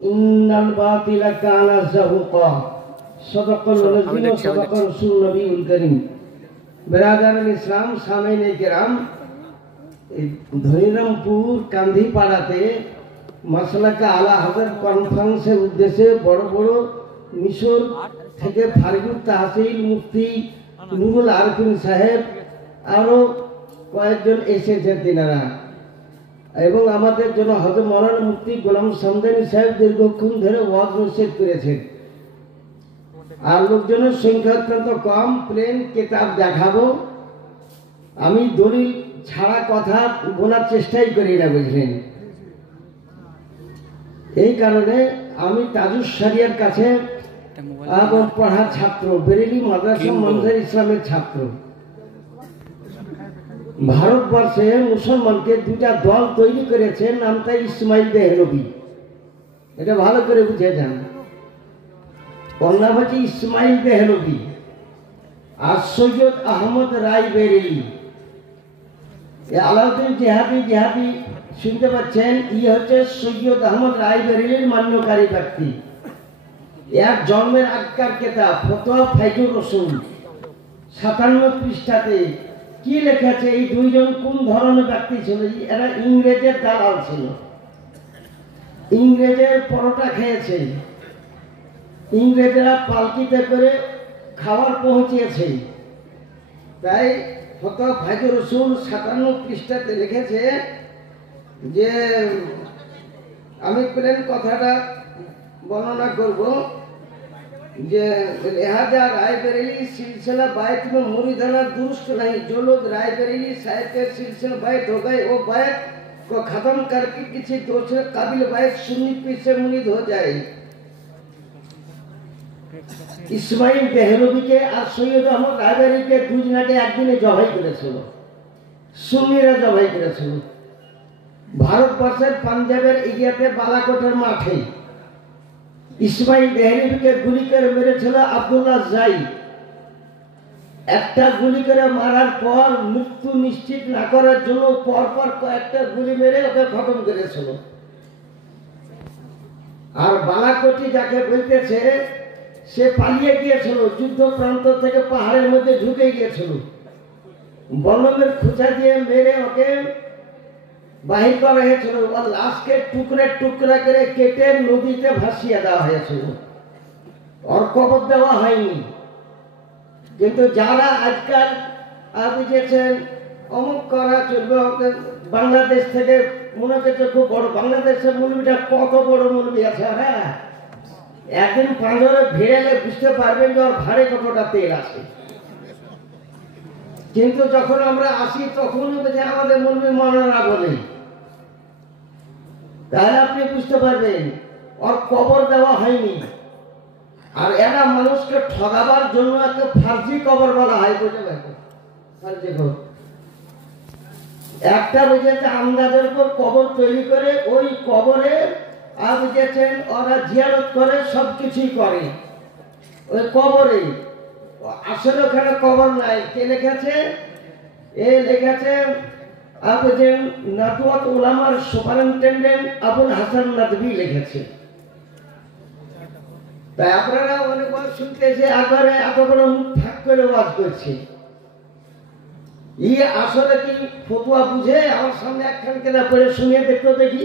ইন্নাল বাতিলা কানা যাহুকা সাদাকাল্লাহু ওয়া সাদাকা রাসূলুন নবিয়ুল কারীম। বিরাদারান ইসলাম, সামাইনে কেরাম, ধনিরামপুর কান্দিপাড়াতে মাসলাকে আলা হাজার কনফারেন্সের উদ্দেশ্যে বড় বড় মিশর থেকে ফারগুল তাহসিল, মুফতি নুরুল আরফিন সাহেব আরো কয়েকজন এসেছেন তিনারা, এবং আমাদের জন্য হযরত মাওলানা মুফতি গোলাম সামদানি সাহেব দীর্ঘক্ষণ ধরে ওয়াজ নসিহত করেছেন। আর লোকজনের সংখ্যা অত্যন্ত কম, প্লেন কিতাব দেখাবো, আমি দলিল ছাড়া কথা বলার চেষ্টাই করি না, বুঝলেন। এই কারণে আমি তাজুস শরিয়ার কাছে পড়ার ছাত্র, বেরেলি মাদ্রাসা মনজার ইসলামের ছাত্র। ভারতবর্ষে মুসলমানকে দুটা দল তৈরি করেছেন, নামটা ইসমাইল দেহলভি, এটা ভালো করে বুঝে যান। ওর নাম হচ্ছে ইসমাইল দেহলভি আর সৈয়দ আহমদ রায় বেরেলি। আলাউদ্দিন জিহাদি শুনতে পাচ্ছেন, ইয়ে হচ্ছে সৈয়দ আহমদ রায় বেরেলির মান্যকারী ব্যক্তি। এর জন্মের আগকার কিতাব ফতোয়া ফাইজুর রসুল 57 পৃষ্ঠাতে কি লেখেছে, এই দুইজন কোন ধরনের ব্যক্তি ছিল। এরা ইংরেজের দালাল ছিল, ইংরেজের পরোটা খেয়েছে, ইংরেজরা পালকিতে করে খাবার পৌঁছিয়েছে। তাই ফতোয়া ফাইজুর রসুল 57 পৃষ্ঠাতে লিখেছে যে, আমি প্লেন কথাটা বর্ণনা করব যে लिहाजा रायबरेली सिलसिला बैत में मुरीदाना दुरुस्त नहीं, जो लोग रायबरेली साहिब के सिलसिले बैत हो गए वो बैत को खत्म करके किसी दूसरे काबिल बैत सुन्नी पीर से मुरीद हो जाए। इस्माइल देहलभी के और सैयद अहमद रायबरेली के দুজনাকে একদিনে জবাই করেছিল, সুন্নিরা জবাই করেছিল। ভারতবর্ষের পাঞ্জাবের এরিয়াতে বালাকোটের মাঠে ইসমাইল দেহলভীকে গুলি করে মেরেছিল আব্দুল্লাহ জাই। একটা গুলি করে মারার পর মৃত্যু নিশ্চিত না করার জন্য পরপর কয়েকটা গুলি মেরে ওকে খতম করেছিল। আর বালাকোটি যাকে বলতেছে, সে পালিয়ে গিয়েছিল, যুদ্ধ প্রান্ত থেকে পাহাড়ের মধ্যে ঢুকে গিয়েছিল। বনমের খুঁচা দিয়ে মেরে ওকে বাহির করা হয়েছিল, ওর লাশকে টুকরে টুকরা করে কেটে নদীতে ভাসিয়ে দেওয়া হয়েছিল, ওর কবর দেওয়া হয়নি। কিন্তু যারা আজকাল বুঝেছেন অমুক করা চলবে, বাংলাদেশ থেকে মনে করছে খুব বড়, বাংলাদেশের মুলবিটা কত বড় মুলবি আছে, হ্যাঁ, একদিন পাঁজরে ভিড়েলে বুঝতে পারবেন যে ওর ভাড়ে কতটা তেল আছে। কিন্তু যখন আমরা আসি তখনই বুঝে আমাদের মুলবি মৌলানা বলে, তাহলে আপনি বুঝতে পারবেন ওর কবর দেওয়া হয়নি। আর এরা মানুষকে ঠগাবার জন্য একটা ফার্জি কবর বলা হয়, বুঝতে পারবেন, ফার্জি কবর। একটা বুঝেছে আন্দাজের উপর কবর তৈরি করে ওই কবরে বুঝেছেন ওরা জিয়ারত করে, সবকিছুই করে ওই কবরে। আসলে ওখানে কবর নাই। কে লিখেছে? এ লিখেছে বুঝেন নাদওয়াত উলামার সুপারিনটেন্ডেন্ট আবুল হাসান নাদভী লিখেছে। তাই আপনারা অনেকবার শুনতেছে একবারে এত বড় মুখ ফাঁক করে ওয়াজ করছে। আসলে কি ফতোয়া বুঝে? আমার সামনে একখান কেনা পড়ে শুনিয়ে দেখতে দেখি,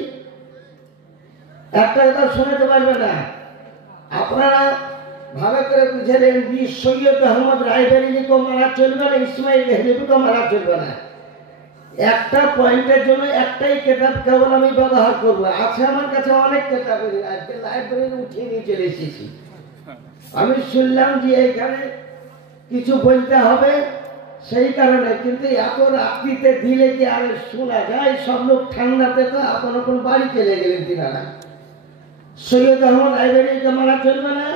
একটা কথা শোনাতে পারবে না। আপনারা ভালো করে বুঝে নেন, সৈয়দ আহমদ রায়বেরেলিকে মারা চলবে না, ইসমাইল দেহলভীকে মারা চলবে না। একটা পয়েন্টের জন্য একটাই কিতাব কেবল আমি ব্যবহার করবো। আছে আমার কাছে অনেক কিতাব, আজকে লাইব্রেরি উঠিয়ে নিয়ে চলে এসেছি। আমি শুনলাম যে এখানে কিছু বলতে হবে, সেই কারণে। কিন্তু এত রাত্রিতে দিলে কি আর শোনা যায়? সব লোক ঠান্ডাতে তো আপন আপন বাড়ি চলে গেলেন তিনারা। সৈয়দ আহমদ রায়বেরেলিকে মারা চলবে না।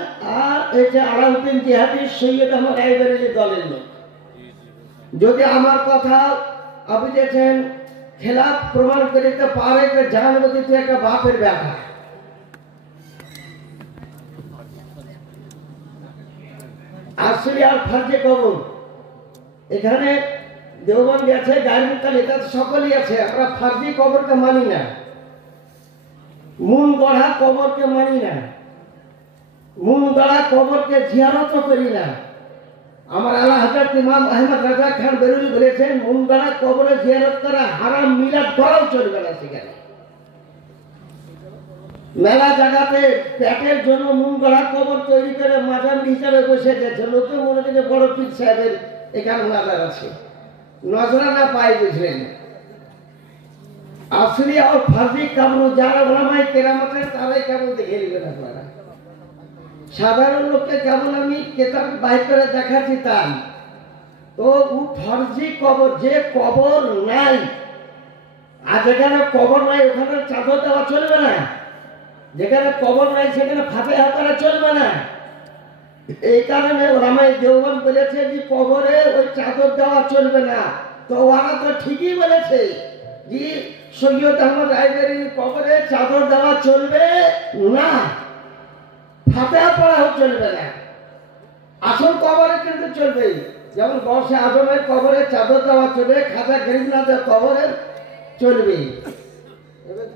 আর এই যে আলাউদ্দিন জিহাদি সৈয়দ আহমদ রায়বেরেলি দলের লোক, যদি আমার কথা বুঝেছেন খেলাফ প্রমাণ করিতে পারে তো জানবো যে তুই একটা বাপের ব্যাটা। আসলে আর ফার্জে কবর এখানে দেওবন্দি আছে, গায়রুল কালী, তাতে সকলেই আছে। আমরা ফার্জি কবরকে মানি না। মন গড়া কবরকে মানি না, মন গড়া কবরকে জিয়ারত করি না। আমার আলা হযরত ইমাম আহমদ রাজা খান বেরুনি বলেছেন, মন গড়া কবরে জিয়ারত করা হারাম, মিলাদ করাও চলবে না সেখানে। মেলা জায়গাতে পেটের জন্য মন গড়া কবর তৈরি করে মাজার হিসাবে বসে গেছে। লোকে মনে থেকে বড় পীর সাহেবের এখানে মাজার আছে, নজরানা পাই, বুঝলেন। আসলি আর ফার্জি কামড় যারা ওলামায়ে কেরামতের তারাই কেমন দেখে নেবেন আপনারা। সাধারণ লোককে কেমন আমি কেতাব বাইর করে দেখাচ্ছি তাই তো ফার্জি কবর, যে কবর নাই, আর যেখানে কবর নাই ওখানে চাদর দেওয়া চলবে না, যেখানে কবর নাই সেখানে ফাতিহা করা চলবে না। এই কারণে ওলামায়ে দেওবন্দ বলেছে যে কবরে ওই চাদর দেওয়া চলবে না। তো ওরা তো ঠিকই বলেছে যে সৈয়দ আহমদ রায়বেরির কবরে চাদর দেওয়া চলবে না, ফাতিহা পড়াও চলবে না। আসল কবরে কিন্তু চলবে, যেমন গৌসে আজমের কবরে চাদর দেওয়া চলবে, খাজা গরিবনাথের কবরে চলবে।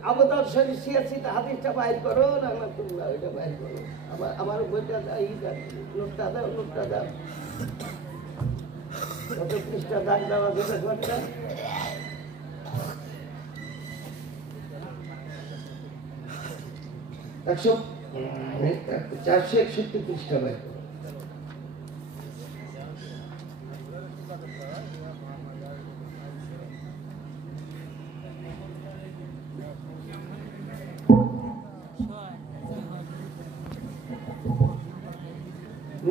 আবু দাউদ শরীফ সিয়াসিতে হাদিসটা বাইর করো না, তোমরা ওইটা বাইর করো। আমার বইটা নোটটা দাও, নোটটা দাও, কত পৃষ্ঠা দাগ দেওয়া যেটা ঘরটা। 461 পৃষ্ঠা বাইর করো।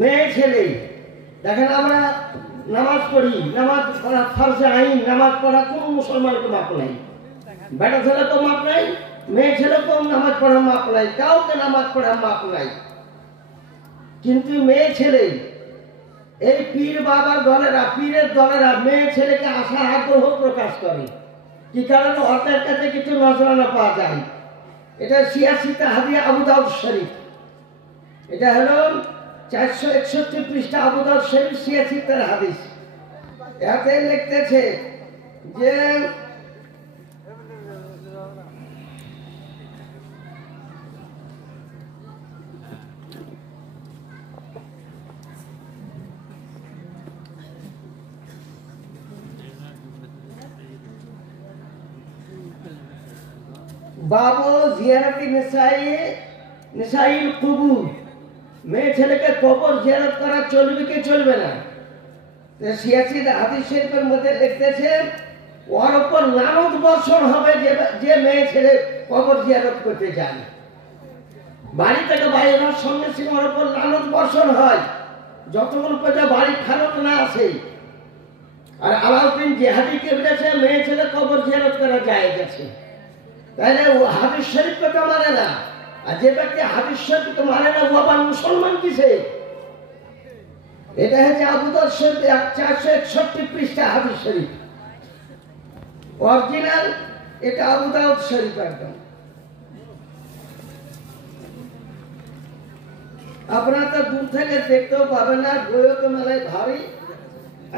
মেয়ে ছেলে দেখেন, আমরা নামাজ পড়ি, নামাজ পড়া ফরজে আইন, নামাজ পড়া কোন মুসলমানকে মাপ নাই। বেটা ছেলে তো মাপ নাই, মেয়ে ছেলে তো নামাজ পড়া মাপ নাই, কাউকে নামাজ পড়া মাপ নাই। কিন্তু মেয়ে ছেলে, এই পীর বাবার দলেরা, পীরের দলেরা মেয়ে ছেলেকে আসার আগ্রহ প্রকাশ করে। কি কারণে? ওদের কাছে কিছু নজরানা পাওয়া যায়। এটা সিয়াসিতে হাদিয়া আবু দাউদ শরীফ, এটা হলো 461 পৃষ্ঠা আবু দাউদ শরীফ সিয়াসিতের হাদিস। এতে লিখতেছে যে বাবু জিয়ারতি নিসাইল কুবুর, মেয়ে ছেলেকে কবর জিয়ারত করা চলবে কি চলবে না? সিয়াসিদ হাদিস শরীফের মধ্যে লিখতেছে ওর উপর লানত বর্ষণ হবে যে মেয়ে ছেলে কবর জিয়ারত করতে যায়। বাড়ি থেকে বাইরের সঙ্গে সঙ্গে ওর উপর লানত বর্ষণ হয় যতক্ষণ পর্যন্ত বাড়ি ফেরত না আসে। আর আলাউদ্দিন জিহাদিকে বলেছে মেয়ে ছেলে কবর জিয়ারত করা যায় গেছে, তাইলে ও হাদিস শরীফকে তো মানে না। আর যে ব্যক্তি হাদিস শরীফকে মানে না ও আবার মুসলমান কিসে? এটা হচ্ছে আবু দাউদ শরীফ 461 পৃষ্ঠা হাদিস শরীফ অরিজিনাল, এটা আবু দাউদ শরীফ একদম। আপনারা তো দূর থেকে দেখতেও পাবেন না, বইও তো মেলায় ভারী।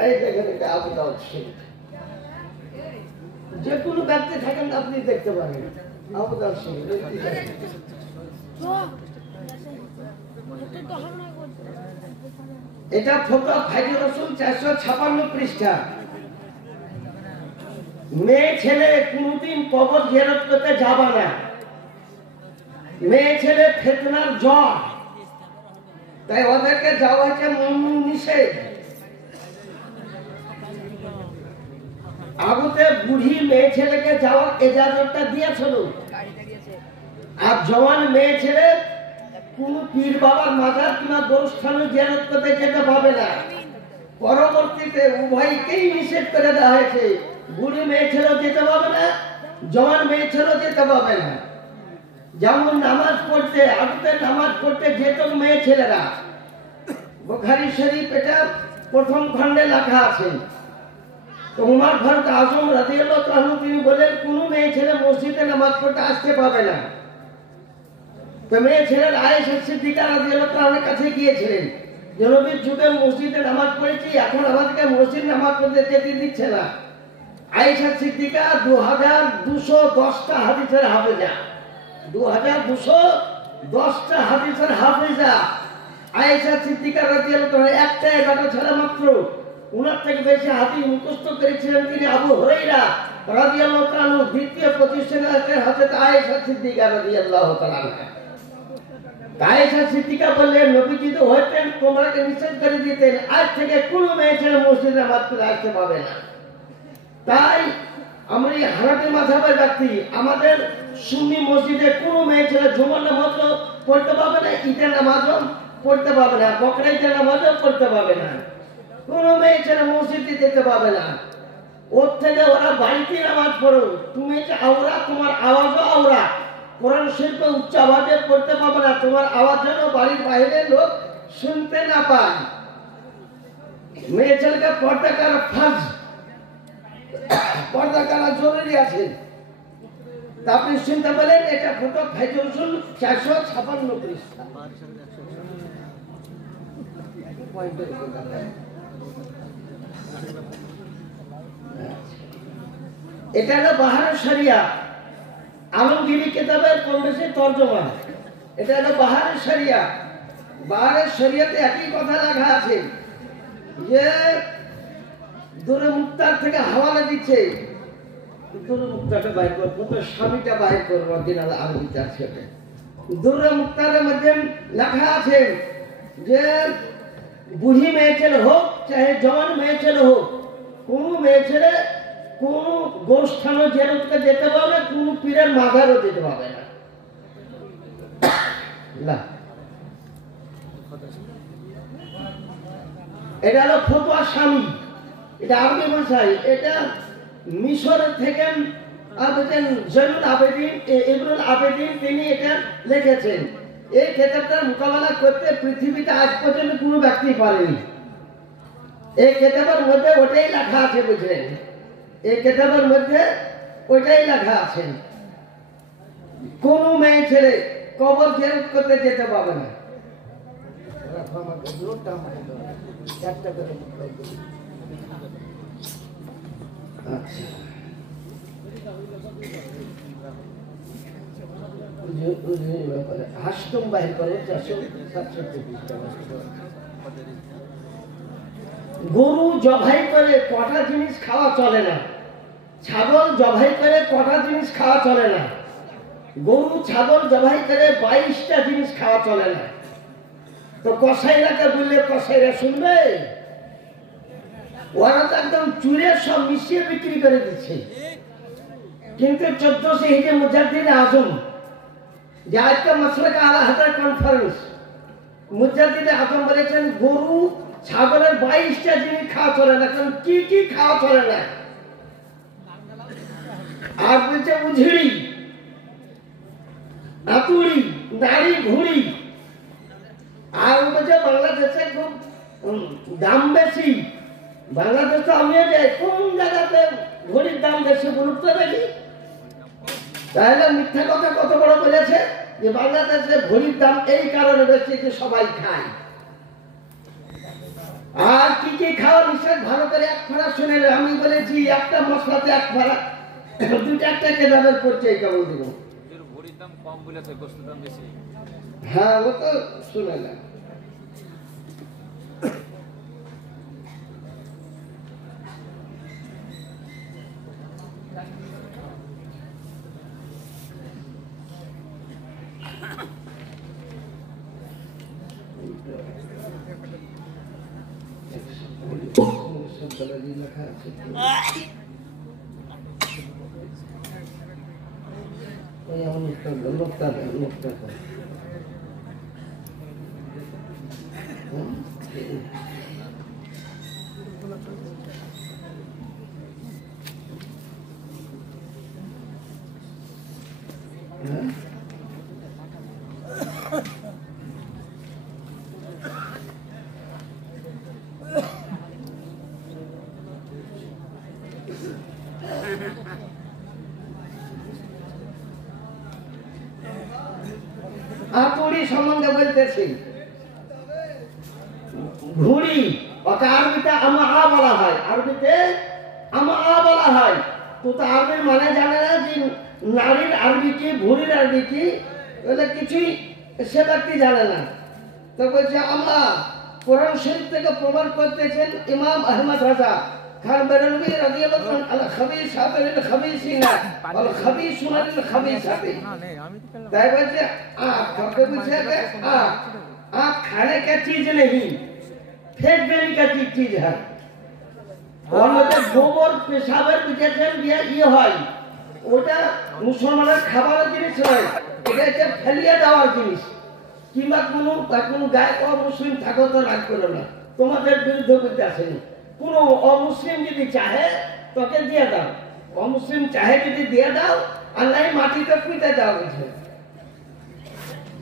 এই দেখেন, এটা আবু দাউদ শরীফ, যে কোনো ব্যক্তি থাকেন আপনি দেখতে পারেন আবু দাউদ শরীফ। এটা ফতোয়া ফাইজুর রাসূল 456 পৃষ্ঠা। মেয়ে ছেলে কোনদিন কবর জিয়ারত করতে যাবে না। মেয়ে ছেলে ফিতনার জ্বর, তাই ওদেরকে যাওয়া হচ্ছে মুমিন নিষেধ। আগুতে বুড়ি মেয়ে ছেলেকে যাওয়ার ইজাজতটা দিয়েছিল, আর জওয়ান মেয়ে ছেলে কোন পীর বাবার মাজার কিংবা গোরস্থানে জিয়ারত করতে যেতে পাবে না। পরবর্তীতে উভয়কেই নিষেধ করে দেওয়া হয়েছে, বুড়ি মেয়ে ছেলেও যেতে পাবে না, জওয়ান মেয়ে ছেলেও যেতে পাবে না। যেমন নামাজ পড়তে, আগুতে নামাজ পড়তে যেত মেয়ে ছেলেরা, বুখারী শরীফ এটা প্রথম খণ্ডে লেখা আছে। তো উমর ফারুক আজম রাদিয়াল্লাহু তাআলা তিনি বলেন কোন মেয়ে ছেলে মসজিদে নামাজ পড়তে আসতে পাবে না। তো মেয়ে ছেলের আয়েশা সিদ্দিকা রাদিয়াল্লাহু তাআলার কাছে গিয়েছিলেন যে নবীর যুগে মসজিদে নামাজ পড়েছি, এখন আমাদেরকে মসজিদ নামাজ পড়তে যেতে দিচ্ছে না। আয়েশা সিদ্দিকা 2210টা হাদিসের হাফেজা, 2210টা হাদিসের হাফেজা আয়েশা সিদ্দিকা রাদিয়াল্লাহু আনহা একটাই বেটা ছেলে মাত্র, উনার থেকে বেশি হাদিস মুখস্থ করেছিলেন তিনি আবু হুরায়রা রাদিয়াল্লাহু তাআলা। দ্বিতীয় প্রতিষ্ঠানে আছে হযরত আয়েশা সিদ্দিকা রাদিয়াল্লাহু তাআলা। আয়েশা সিদ্দিকা বললেন নবীজি তো হতেন তোমরাকে নিষেধ করে দিতেন, আজ থেকে কোনো মেয়ে ছেলে মসজিদে নামাজ আসতে পাবে না। তাই আমরা এই হানাফি মাযহাবের ব্যক্তি, আমাদের সুন্নি মসজিদে কোনো মেয়ে ছেলে জুমার নামাজও পড়তে পাবে না, ঈদের নামাজও পড়তে পাবে না, বকরা ঈদের নামাজও পড়তে পাবে না, কোনো মেয়ে ছেলে মসজিদে যেতে পাবে না। ওর থেকে ওরা বাড়িতে নামাজ পড়ো, তুমি যে আওরা, তোমার আওয়াজও আওরা, কোরআন শরীফ উচ্চ আওয়াজে পড়তে পাবে না, তোমার আওয়াজ যেন বাড়ির বাইরে লোক শুনতে না পায়। মেয়ে ছেলেকে পর্দা করা ফরজ, পর্দা করা জরুরি আছে। আপনি শুনতে বলেন এটা ফটক ফাইজুল 456 পৃষ্ঠা। এটা হলো বাহারের শরিয়া, আলমগীরি কিতাবের কম বেশি তর্জমা। এটা হলো বাহারের শরিয়া। বাহারের শরিয়াতে একই কথা লেখা আছে যে দূরে মুক্তার থেকে হাওয়ালা দিচ্ছে, দূরে মুক্তাটা বাইর করবো তো স্বামীটা বাইর করবো, দিনাল আরবিতে আছে। দূরে মুক্তারের মধ্যে লেখা আছে যে বুড়ি মেয়ে ছেলে হোক চাহে জওয়ান মেয়ে ছেলে হোক, কোনো মেয়ে ছেলে কোন গোস্থানও জেরতকে যেতে পারবে, কোন পীরের মাজারও যেতে পারবে না। এটা হলো ফতোয়া স্বামী, এটা আরবি ভাষায়। এটা মিশর থেকে জৈনুল আবেদিন, ইবনুল আবেদিন তিনি এটা লিখেছেন। এই কিতাবটার মোকাবেলা করতে পৃথিবীতে আজ পর্যন্ত কোনো ব্যক্তি পারেনি। এই কিতাবের মধ্যে ওটাই লেখা আছে, বুঝলেন? এই কিতাবের মধ্যে ওইটাই লেখা আছে, কোন মেয়ে ছেলে কবর জিয়ারত করতে যেতে পারবে না। হাসতুম বাহির করো 467। গরু জবাই করে কটা জিনিস খাওয়া চলে না, ছাগল জবাই করে কটা জিনিস খাওয়া চলে না, গরু ছাগল জবাই করে 22টা জিনিস খাওয়া চলে না। তো কসাইরাকে বললে কসাইরা শুনবে? ওরা তো একদম চুরে সব মিশিয়ে বিক্রি করে দিচ্ছে। কিন্তু 1400 হিজরি মুজাদ্দিদ আজম যে আজকে মাসলাকে আলা হাজার কনফারেন্স, মুজাদ্দিদ আজম বলেছেন গরু ছাগলের 22টা জিনিস খাওয়া চলে না। কারণ কি কি খাওয়া চলে না? আর বলছে উঝিড়ি, আতুড়ি, নারী ঘুড়ি। আর বলছে বাংলাদেশে খুব দাম বেশি। বাংলাদেশ তো আমিও যাই, কোন জায়গাতে ঘড়ির দাম বেশি বলুন তো দেখি। তাহলে মিথ্যা কথা কত বড় বলেছে যে বাংলাদেশে ঘড়ির দাম এই কারণে বেশি যে সবাই খায়। আর কি কি খাওয়া নিষেধ ভালো করে এক ফাড়া শুনে নেবে। আমি বলেছি একটা মশলাতে এক ফাড়া, দুইটা একটা কেদাবের পড়ছে, এই কেবল দিব। হ্যাঁ ও তো শুনে না। আতুড়ি সম্বন্ধে বলতেছি। ঘুড়ি ওকে আরবিতে আমা বলা হয়, আরবিতে আমা বলা হয়। তো আরবির মানে জানে না যে নারীর আরবি কি, ভুঁড়ির আরবি কি, ওটা কিছুই সে ব্যক্তি জানে না। তো বলছে আমরা কোরআন শরীফ থেকে প্রমাণ করতেছেন ইমাম আহমদ রাজা খান বেরেলভী রাদিয়াল্লাহু আনহু খাবিসাতুল লিল খাবিসিনা ওয়াল খাবিসুনা লিল খাবিসাতি। তাই বলছে কাকে বলছে आप खाने का चीज नहीं, फेंक देने का चीज है। और मतलब गोबर पेशाबर বুঝেছেন ইয়ে হয়, ওটা মুসলমানের খাবারের জিনিস নয়, এটা হচ্ছে ফেলিয়ে দেওয়ার জিনিস। কিংবা কোনো গায়ে অমুসলিম থাকো তো রাগ করো না, তোমাদের বিরুদ্ধে করতে আসেনি। কোনো অমুসলিম যদি চাহে তোকে দিয়ে দাও, অমুসলিম চাহে যদি দিয়ে দাও, আর নাই মাটিতে পুঁতে দাও, বুঝে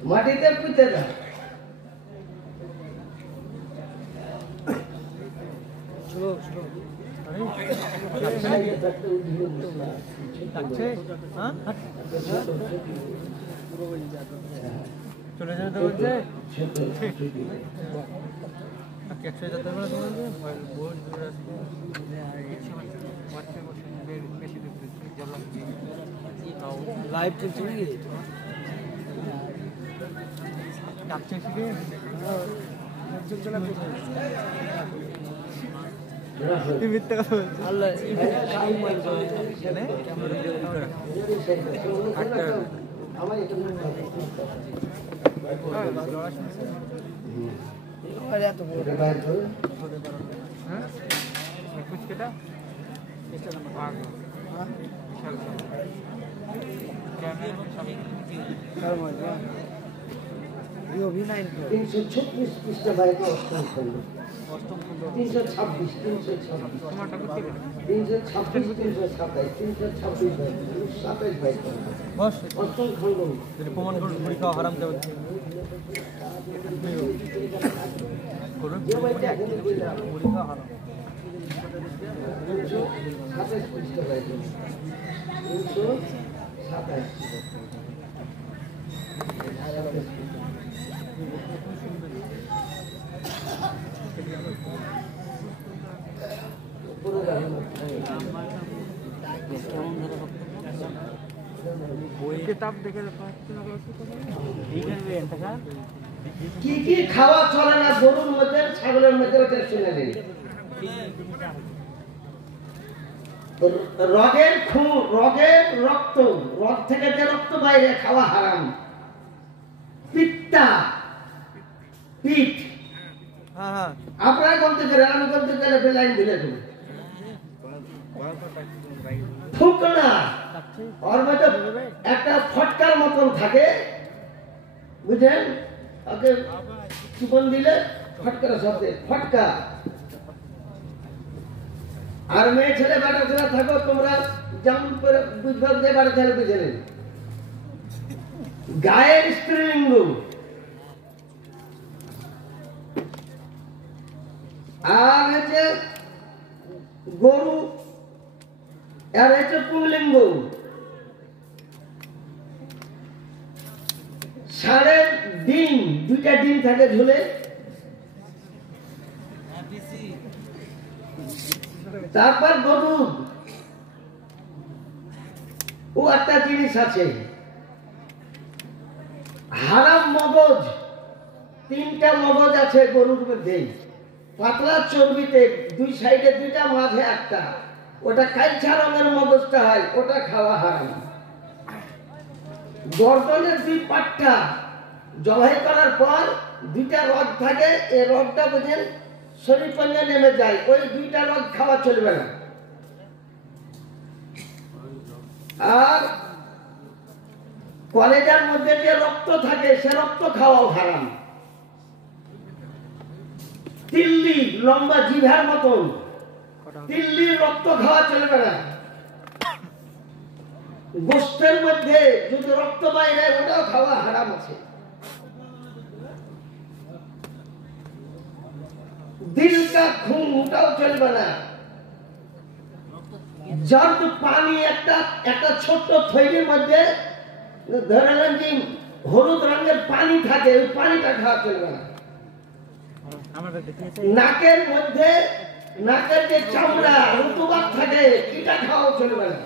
মাটিতে পুঁতে দাও। চলে যেতে বলছে একশো যেতে পারে লাইভ চলছে নাকি ডাকছে শিখে মিথ্যা কথা অভিনয় 336 পৃষ্ঠা বাইরে অষ্টম খণ্ড 326 অষ্টম খণ্ড প্রমাণ করুন মুড়ি খাওয়া হারাম দেবেন মুড়ি খাওয়া হারাম 327 পৃষ্ঠা বাইরে 327 किताब देखे কি কি খাওয়া চলে না গরুর মধ্যে, ছাগলের মধ্যে, ওটা শুনে নিন। রগের খুন, রগের রক্ত, রগ থেকে যে রক্ত বাইরে খাওয়া হারাম। পিত্তা, পিঠ, আপনারা বলতে পারেন, আমি বলতে গেলে বেলাইন দিলে দেবো। ফুকনা, ওর মধ্যে একটা ফটকার মতন থাকে, বুঝলেন, ওকে চুপন দিলে ফটকার শব্দে ফটকা। আর মেয়ে ছেলে বাটা ছেলে থাকো, তোমরা যেমন করে বুঝবে যে বাটা ছেলে বুঝে নেন। গায়ের স্ত্রীলিঙ্গ, আর হচ্ছে গরু, আর হচ্ছে পুংলিঙ্গ। ষাঁড়ের ডিম, দুইটা ডিম থাকে ঝুলে। তারপর গরু, ও একটা জিনিস আছে। হারাম মগজ, তিনটা মগজ আছে গরুর মধ্যে। পাতলা চর্বিতে দুই সাইডে দুইটা, মাঝে একটা, ওটা কালচা রঙের মগজটা হয়, ওটা খাওয়া হারাম। গর্দনের দুই পাটটা জবাই করার পর দুইটা রগ থাকে, এই রগটা বুঝেন শরীর পঞ্জে নেমে যায়, ওই দুইটা রগ খাওয়া চলবে না। আর কলেজার মধ্যে যে রক্ত থাকে, সে রক্ত খাওয়াও হারাম। তিল্লি, লম্বা জিভার মতন তিল্লির রক্ত খাওয়া চলবে না। গোস্তের মধ্যে যদি রক্ত বাইরে, ওটাও খাওয়া হারাম আছে। দিলটা খুন, ওটাও চলবে না। জর্দ পানি, একটা ছোট্ট থৈলির মধ্যে ধরে নেন যে হলুদ রঙের পানি থাকে, ওই পানিটা খাওয়া চলবে না। নাকের মধ্যে নাকের যে চামড়া রুতুবাত থাকে এটা খাওয়া চলবে না।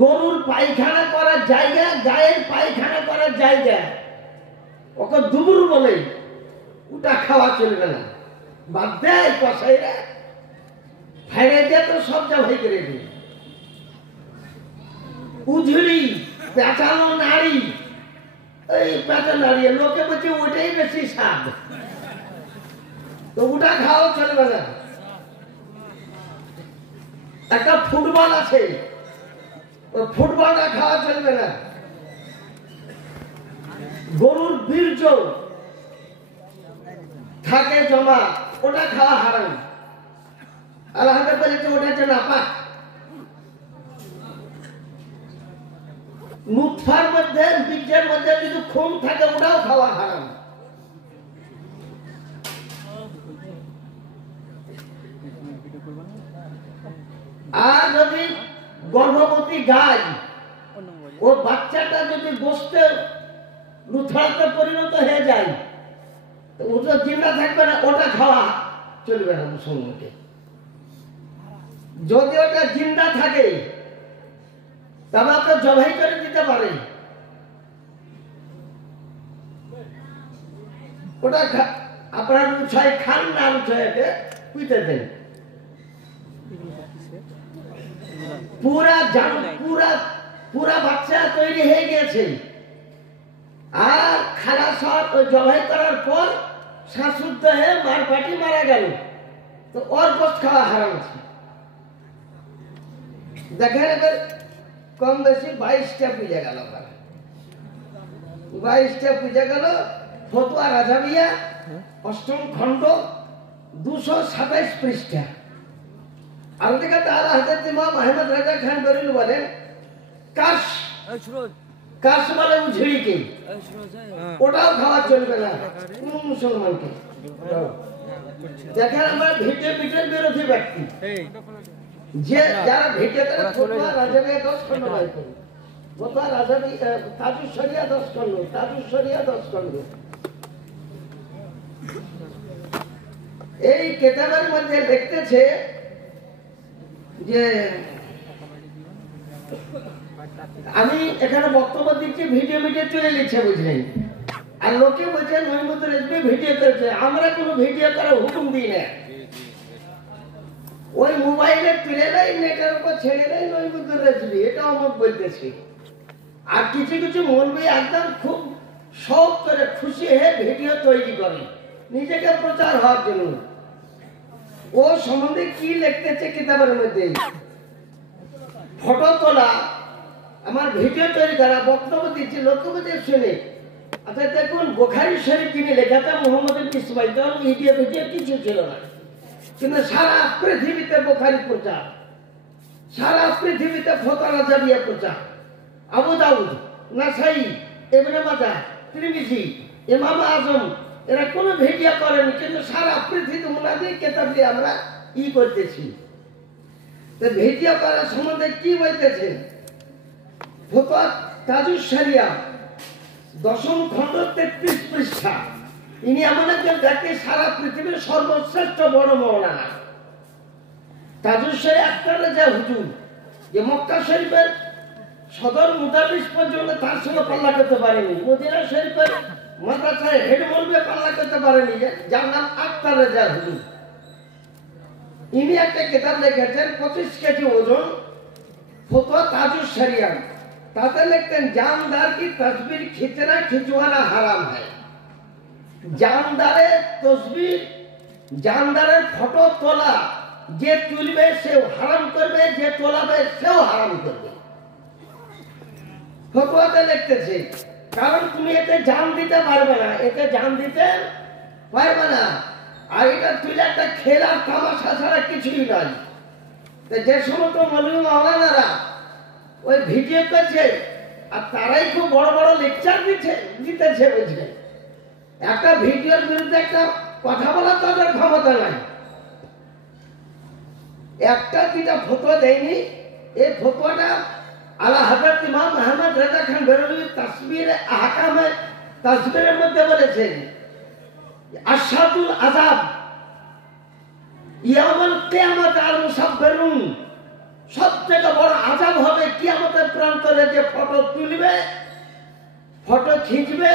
গরুর পায়খানা করার জায়গা, গায়ের পায়খানা করার জায়গা, ওকে দুবুর বলে, ওটা খাওয়া চলবে না। বাদ দেয় কসাইরা ফেড়ে দিয়ে তো সব জবাই করে দিই। উঝুড়ি পেঁচানো নাড়ি, এই পেঁচা নাড়িয়ে লোকে বলছে ওটাই বেশি স্বাদ, তো ওটা খাওয়া চলবে না। একটা ফুটবল আছে, ওই ফুটবলটা খাওয়া চলবে না। গরুর বীর্য থাকে জমা, ওটা খাওয়া হারাম। আল্লাহ বলেছে ওটা হচ্ছে নাপাক। নুতফার মধ্যে, বীর্যের মধ্যে যদি খুন থাকে ওটাও খাওয়া হারাম। আর যদি গর্ভবতী গাই ও বাচ্চাটা যদি গোস্তে লুথাতে পরিণত হয়ে যায়, তো ওটা জিন্দা থাকবে না, ওটা খাওয়া চলবে না মুসলমানকে। যদি ওটা জিন্দা থাকে তবে আপনি জবাই করে দিতে পারে, ওটা আপনার উৎসাহ খান না, উৎসাহকে পিতে দেন। পুরা বাচ্চা তৈরি হয়ে গেছে, আর খালা সব জবাই করার পর শ্বাসরুদ্ধ হয়ে মার পাটি মারা গেল, তো ওর গোস্ত খাওয়া হারাম আছে। দেখেন এবার কম বেশি 22টা পূজা গেল, 22টা পূজা গেল। ফতুয়া রাজাবিয়া 8ম খণ্ড 227 পৃষ্ঠা। আলদিকে তাআলা হযরত ইমাম আহমদ রাজা খান বেরুল বলেন, কাশ মানে উঝড়িকে, ওটাও খাওয়া চলবে না কোন মুসলমানকে। দেখেন আমরা ভিটের বিরোধী ব্যক্তি, যে যারা ভিটে তারা ফতুয়া রাজাবিয়া 10 খণ্ড বাই করে, ফতুয়া রাজাবি তাজুস শরিয়া 10 খণ্ড, তাজুস শরিয়া 10 খণ্ড। এই কিতাবের মধ্যে লিখতেছে যে আমি এখানে বক্তব্য দিচ্ছি, ভিডিও চলে লিখছে, বুঝলেন। আর লোকে বলছে নৈমুত রেজবি ভিডিও করেছে, আমরা কোনো ভিডিও করার হুকুম দিই না। ওই মোবাইলে তুলে দেয়, নেটের উপর ছেড়ে দেয় নৈমুত রেজবি, এটা অমুক বলতেছি। আর কিছু কিছু মৌলবি একদম খুব শখ করে খুশি হয়ে ভিডিও তৈরি করে নিজেকে প্রচার হওয়ার জন্য। ও সম্বন্ধে কি লিখতেছে কিতাবের মধ্যে, ফটো তোলা, আমার ভিডিও তৈরি করা, বক্তব্য দিচ্ছি, লোকে বলছে শুনে। আচ্ছা দেখুন, বুখারী শরীফ যিনি লেখাটা মোহাম্মদ ইসমাইল, তখন ভিডিও কিছু ছিল না, কিন্তু সারা পৃথিবীতে বুখারী প্রচার, সারা পৃথিবীতে ফতোয়া রাজাবিয়া প্রচার। আবু দাউদ, নাসাই, ইবনে মাজাহ, তিরমিজি, ইমাম আজম এরা কোনো ভিডিও করেনি, কিন্তু সারা পৃথিবী মুনাদি কিতাব দিয়ে আমরা করতেছি। তো ভিডিও করার সম্বন্ধে কি বলতেছেন? ফতোয়া তাজুস শরিয়া 10ম খণ্ড 33 পৃষ্ঠা। ইনি এমন একজন ব্যক্তি, সারা পৃথিবীর সর্বশ্রেষ্ঠ বড় মওলানা। তাজুস শরিয়া আক্তারে যা হুজুর, যে মক্কা শরীফের সদর মুতাবিস পর্যন্ত তার সঙ্গে পাল্লা করতে পারেনি, মদিনা শরীফের মাদ্রাসায় হেড মৌলবি পাল্লা করতে পারেনি, যার নাম আক্তার রেজা হুজুর। ইনি একটা কিতাব লিখেছেন 25 কেজি ওজন, ফতোয়া তাজুস শরিয়া। তাতে লিখতেন জানদার কি তসবির খিচনা খিচওয়ানা হারাম হয়। জানদারের তসবির, জানদারের ফটো তোলা, যে তুলবে সেও হারাম করবে, যে তোলাবে সেও হারাম করবে। ফতোয়াতে লিখতেছে, কারণ তুমি এতে জান দিতে পারবে না, এতে জান দিতে পারবে না, আর এটা তুলে একটা খেলার তামাশা ছাড়া কিছুই নয়। যে সমস্ত মৌলবি মাওলানারা ওই ভিডিও করছে, আর তারাই খুব বড় বড় লেকচার দিতেছে, বুঝলে। একটা ভিডিওর বিরুদ্ধে একটা কথা বলার তাদের ক্ষমতা নাই। একটা যেটা ফতোয়া দেয়নি, এই ফতোয়াটা আলা হযরত ইমাম আহমদ রেজা খান বেরলভী তাসবির আহকামে তাসবীরের মধ্যে বলেছেন আশাদুল আযাব ইয়াউমুল কিয়ামাত আল মুসাফফিরুন, সবথেকে বড় আযাব হবে কিয়ামতের প্রান্তরে যে ফটো তুলবে, ফটো খিঁচবে,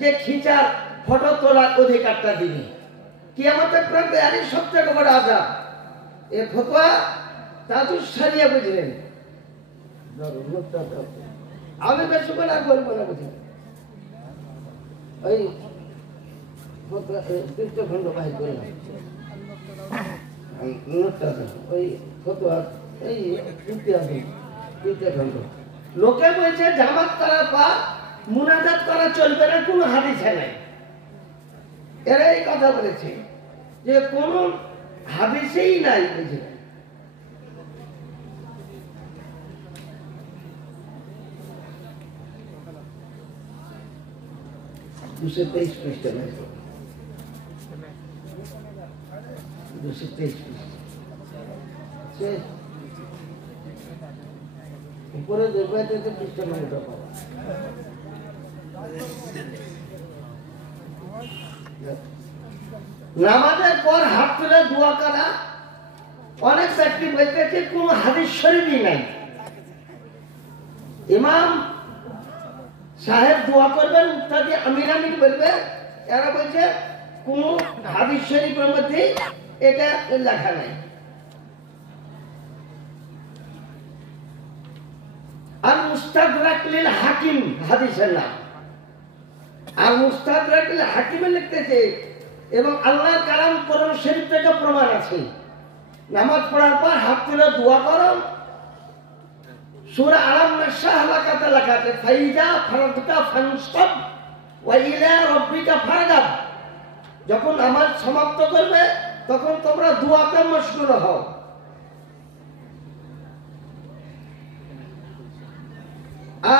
যে খিঁচার ফটো তোলার অধিকারটা দিবে কিয়ামতের প্রান্তে, আরই সবথেকে বড় আযাব। এ ফতোয়া তাজুস সারিয়া বুঝলেন। আমি বেশিক্ষণ আর বলবো না, বুঝলেন ওই তীর্থখণ্ড বাহির করলাম ওই ফতোয়া এই তীর্থখণ্ড। লোকে বলছে জামাত করার পর মুনাজাত করা চলবে না, কোনো হাদিসে নাই। এরা এই কথা বলেছে যে কোন হাদিসেই নাই, বুঝলেন। উপরে পৃষ্ঠা নম্বরটা পাওয়া নামাজের পর হাত তুলে দোয়া করা, অনেক ব্যক্তি বলতেছে কোন হাদিস শরীফই নাই। ইমাম সাহেব দোয়া করবেন, মুক্তাদি আমিন আমিন বলবে, এরা বলছে কোন হাদিস শরীফের মধ্যে এটা লেখা নাই। আর মুস্তাদরাক লিল হাকিম হাদিসের নাম, আর মুস্তাদরাক লিল হাকিমে লিখতেছে এবং আল্লাহর কালাম কোরআন শরীফ থেকে প্রমাণ আছে। নামাজ পড়ার পর হাত তুলে দোয়া করো। সূরা আলাম নাশরাহ লাকাতে লেখা আছে ফাইজা ফারাগতা ফানসব ওয়া ইলা রাব্বিকা ফারগাব। যখন নামাজ সমাপ্ত করবে তখন তোমরা দোয়াতে মশগুল হও।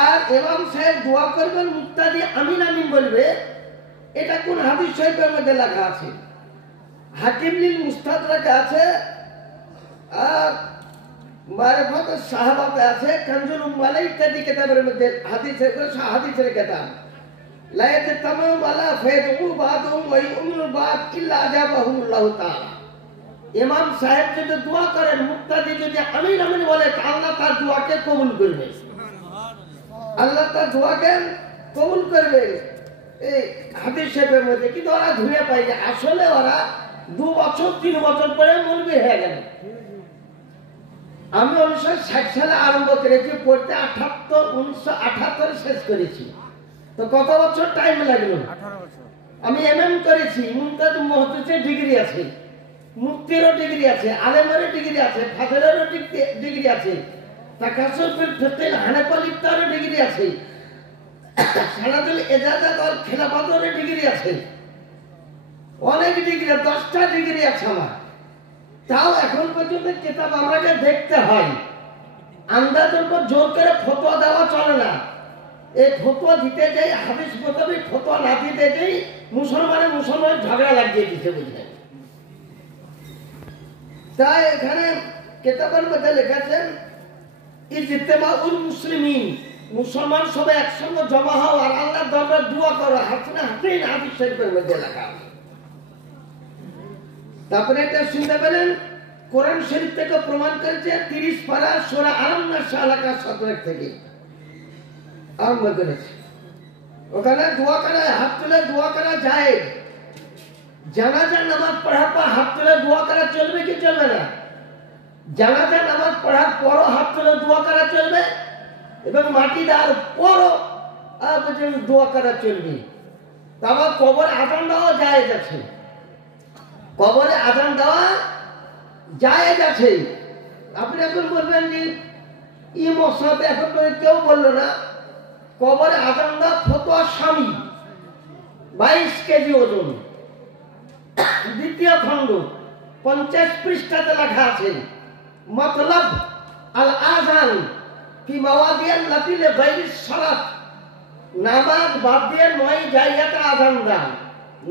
আর ইমাম সাহেব দোয়া করবেন, মুক্তাদি আমিন আমিন বলবে, এটা কোন হাদিস শরীফের মধ্যে লেখা আছে? হাকিম লিল মুস্তাদরাকে আছে, আর মারিফাতুস সাহাবাতে আছে, কানজুল উম্মালে ইত্যাদি কিতাবের মধ্যে হাদিসের কিতাব। লা ইয়াতামাউ আলা ফায়াদউ বাদুম ওয়া ইউমিনু বাদ ইল্লা আজাবাহুমুল্লাহু তাআলা। ইমাম সাহেব যদি দোয়া করেন, মুক্তাদি যদি আমিন আমিন বলে, আল্লাহ তার দোয়াকে কবুল করবে, আল্লাহ তার দোয়াকে কবুল করবে। এই হাদিস শরীফের মধ্যে কিন্তু ওরা ধুয়ে পাই যে আসলে ওরা 2 বছর 3 বছর পরে মুলবি হয়ে গেল। আমি 1960 সালে আরম্ভ করেছি পড়তে, 1978 শেষ করেছি। তো কত বছর টাইম লাগলো? 18 বছর। আমি এমএম করেছি, মুমতাজ মুহাদ্দিসের ডিগ্রি আছে, মুফতিরও ডিগ্রি আছে, আলেমেরও ডিগ্রি আছে, ফাজলেরও ডিগ্রি আছে, তাকাসুর ফিল ফিকহিল হানাফিয়ারও ডিগ্রি আছে, সানাদুল ইজাজাত ওয়াল খিলাফাতের ডিগ্রি আছে, অনেক ডিগ্রি, 10টা ডিগ্রি আছে আমার। তাও এখন পর্যন্ত কিতাব আমাকে দেখতে হয়। আন্দাজের উপর জোর করে ফতোয়া দেওয়া চলে না। এই ফতোয়া দিতে যাই, হাদিস মোতাবেক ফতোয়া না দিতে যাই, মুসলমান ঝগড়া লাগিয়ে দিতে, বুঝলেন। তাই এখানে কিতাবের মধ্যে লিখেছেন ইজতিমাউল মুসলিমিন, মুসলমান সবাই একসঙ্গে জমা হও আর আল্লাহর দরবারে দোয়া করো, হাসনা হাসিন হাদিস শরীফের মধ্যে লেখা আছে। তারপরে এটা শুনতে পেলেন, কোরআন শরীফ থেকে প্রমাণ করেছে 30 পারা সূরা আলাম নাশরাহ লেখা 17 থেকে আরম্ভ করেছে। ওখানে দোয়া করা, হাত তুলে দোয়া করা যায়। জানাজার নামাজ পড়ার পর হাত তুলে দোয়া করা চলবে কি চলবে না? জানাজার নামাজ পড়ার পরও হাত তুলে দোয়া করা চলবে এবং মাটি দেওয়ার পরও দোয়া করা চলবে। তারপর কবরে আজান দেওয়া জায়েজ আছে, কবরে আজান দেওয়া জায়েজ আছে। আপনি এখন বলবেন যে ই মশাবে এখন কেউ বললো না, কবরে আজান দেওয়া ফতোয়া স্বামী 22 কেজি ওজন, 2য় খণ্ড 50 পৃষ্ঠাতে লেখা আছে মতলব আল আযান ফি মাওয়াদিয়াল লাতি লিগাইরিস সালাত। নামাজ বাদ দিয়ে 9 জায়গাতে আযান দাও,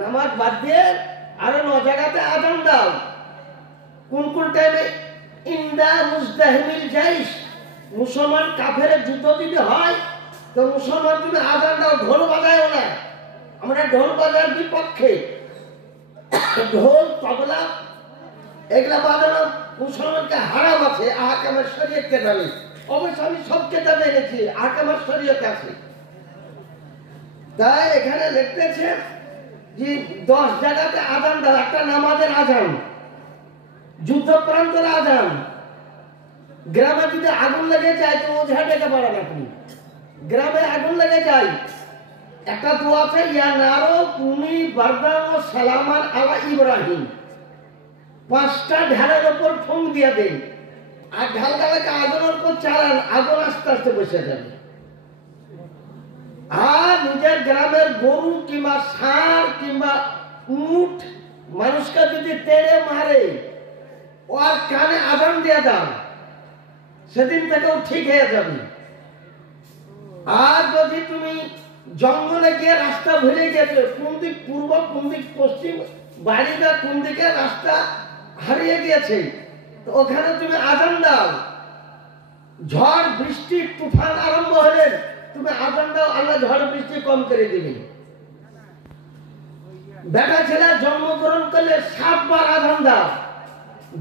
নামাজ বাদ দিয়ে আরো 9 জায়গাতে আযান দাও। কোন কোন টাইমে? ইনদা মুজদাহিমিল জাইশ, মুসলমান কাফেরের যুদ্ধ যদি হয় তো মুসলমান তুমি আযান দাও, ঢোল বাজায়ও না, আমরা ঢোল বাজার বিপক্ষে। ঢোল তবলা এগুলা বাজানো মুসলমানকে হারাম আছে আহকামের শরীয়ত কেতাবে। অবশ্য আমি সব কেতাবে এনেছি, আহকামের শরীয়ত আছে। তাই এখানে লিখতেছে যে 10 জায়গাতে আজান দাও, একটা নামাজের আজান, যুদ্ধপ্রান্তের আজান। গ্রামে যদি আগুন লেগে যায় তো ওঝা ডেকে পারেন আপনি। গ্রামে আগুন লেগে যায়, একটা দোয়া আছে, ইয়া নারো কুনি বারদান ও সালামান আলা ইব্রাহিম। 5টা ঢালের উপর ফোন দিয়ে দেন, আর ঢালটাকে আগুনের উপর চালান, আগুন আস্তে আস্তে বসে যাবে। আর নিজের গ্রামের গরু কিংবা ষাঁড় কিংবা উট মানুষকে যদি তেড়ে মারে, ওর কানে আজান দিয়ে দাও, সেদিন থেকেও ঠিক হয়ে যাবে। আর যদি তুমি জঙ্গলে গিয়ে রাস্তা ভুলে গেছো, কোন দিক পূর্ব কোন দিক পশ্চিম, বাড়িটা কোন দিকে, রাস্তা হারিয়ে গিয়েছে, তো ওখানে তুমি আজান দাও। ঝড় বৃষ্টি তুফান আরম্ভ হলে তুমি আজান দাও, আল্লাহ ঝড় বৃষ্টি কম করে দিবেন। বেটা ছেলে জন্মগ্রহণ করলে 7 বার আজান দাও,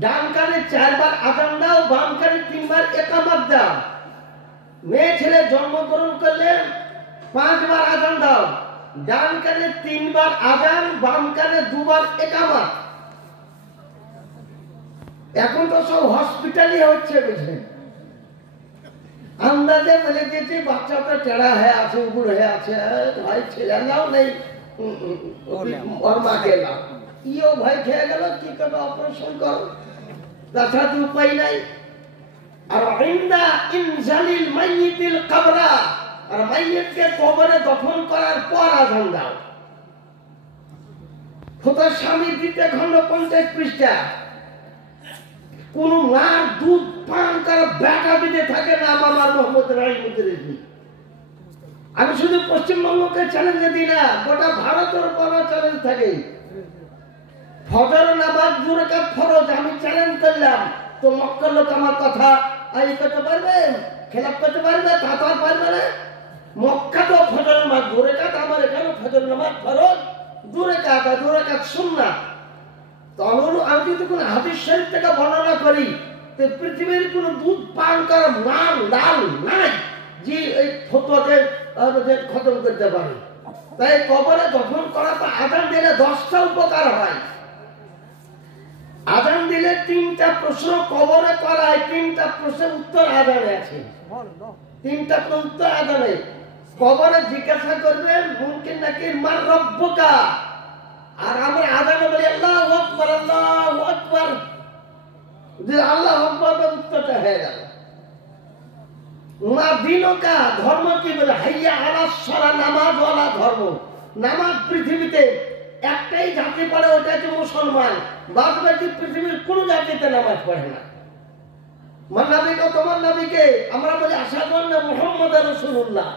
ডান কানে 4 বার আজান দাও, বাম কানে 3 বার একামত দাও। মেয়ে ছেলে জন্মগ্রহণ করলে 5 বার আজান দাও, ডান কানে 3 বার আজান, বাম কানে 2 বার একামত। এখন তো সব হসপিটালই হচ্ছে, বুঝলেন। আন্দাজে বলে দিয়েছি বাচ্চাটা টেড়া হয়ে আছে, উগুর হয়ে আছে, ভাই ছেলে নাও নেই, ওর মাকে নাও, ইও ভাই খেয়ে গেল, কি করবে, অপারেশন করো, তাছাড়া উপায় নাই। আর ইন্দা ইনজালিল মাইয়িতিল কবরা, আর মাইয়িতকে কবরে দফন করার পর আজান দাও। খোদা স্বামী 2 খণ্ড 50 পৃষ্ঠা। কোন মার দুধ পান করে বেটা দিতে থাকে না আমার মোহাম্মদ রাহিমুদ্দিন। আমি শুধু পশ্চিমবঙ্গকে চ্যালেঞ্জ দিই না, গোটা ভারতের বড় চ্যালেঞ্জ থাকে। ফজর নামাজ 2 রাকাত ফরজ, আমি চ্যালেঞ্জ করলাম, তো মক্কার লোক আমার কথা আই করতে পারবে, খেলাপ করতে পারবে, তা তো আর পারবে না। মক্কা তো ফজর নামাজ 2 রাকাত, আমার এখানে ফজর নামাজ ফরজ 2 রাকাত, আর 2 রাকাত সুন্নাত। তখন আমি যদি কোনো হাদিস শরীফ থেকে বর্ণনা করি, তো পৃথিবীর কোনো দুধ পান করা মান লাল নাই যে এই ফতোয়াকে খতম করতে পারে। তাই কবরে দফন করা তো আজান দিলে 10টা উপকার হয়। আজান দিলে 3টা প্রশ্ন কবরে করায়, 3টা প্রশ্নের উত্তর আজানে আছে। 3টা উত্তর আজানে। কবরে জিজ্ঞাসা করবে মুমকিন নাকি মার রব্বুকা, আর আমরা আজানে বলি আল্লাহু আকবার আল্লাহু আকবার, যে আল্লাহু আকবার উত্তরটা হয়ে গেল। মা দিনকা, ধর্ম কি বলে, হাইয়া আলাস সালাহ, নামাজ ওয়ালা ধর্ম। নামাজ পৃথিবীতে একটাই জাতি পড়ে, ওটা হচ্ছে মুসলমান। বাদ বাকি পৃথিবীর কোন জাতিতে নামাজ পড়ে না। আমার নবীকে, তোমার নবীকে আমরা বলি আশহাদু আন্না মুহাম্মাদার রাসূলুল্লাহ।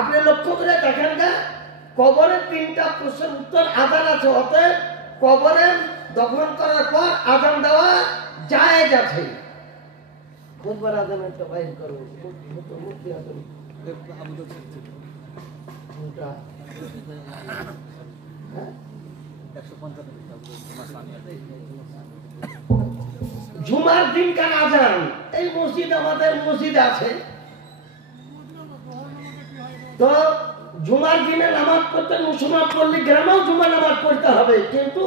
আপনি লক্ষ্য করে দেখেন না, কবরে 3টা প্রশ্নের উত্তর আজান আছে। অতএব কবরে দফন করার পর আজান দেওয়া জায়েজ আছে। খুদবার আজান একটা বাইর করো, মুক্তি আজান জুমার দিনকার আজান। এই মসজিদ আমাদের মসজিদ আছে, তো জুমার দিনে নামাজ পড়তে মুসলমান পড়লে গ্রামেও জুমা নামাজ পড়তে হবে, কিন্তু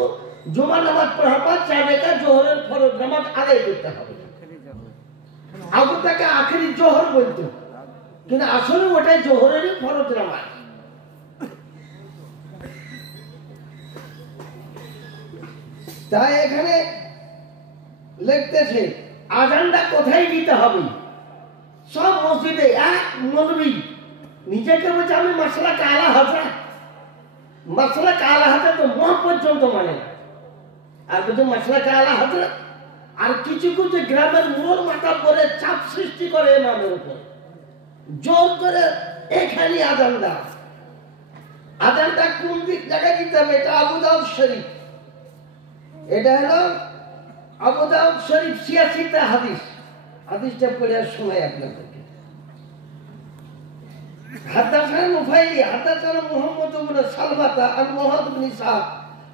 জুমা নামাজ পড়ার পর 4 রাকাত জোহরের ফরজ নামাজ আদায় করতে হবে। আগে তাকে আখেরি জোহর বলতো, কিন্তু আসলে ওটাই জোহরেরই ফরজ নামাজ। তাই এখানে লিখতেছে আজানটা কোথায় দিতে হবে। সব মসজিদে এক মৌলবী নিজেকে বলছে আমি মাসলা কালা হাজরা, মাসলা কালা হাজরা তো মহ পর্যন্ত মানে, আর বলছে মাসলা কালা হাজরা। আর কিছু কিছু গ্রামের মোড় মাথা করে চাপ সৃষ্টি করে ইমামের উপর, জোর করে এখানে আজান দাও। আজানটা কোন দিক জায়গায় দিতে হবে, এটা আবু দাউদ শরীফ, এটা হলো আবু দাউদ শরীফ 86টা হাদিস। হাদিসটা পড়ে শোনাই আপনাদেরকে। حدثنا نفيل حدثنا محمد بن سلمة عن محمد بن إسحاق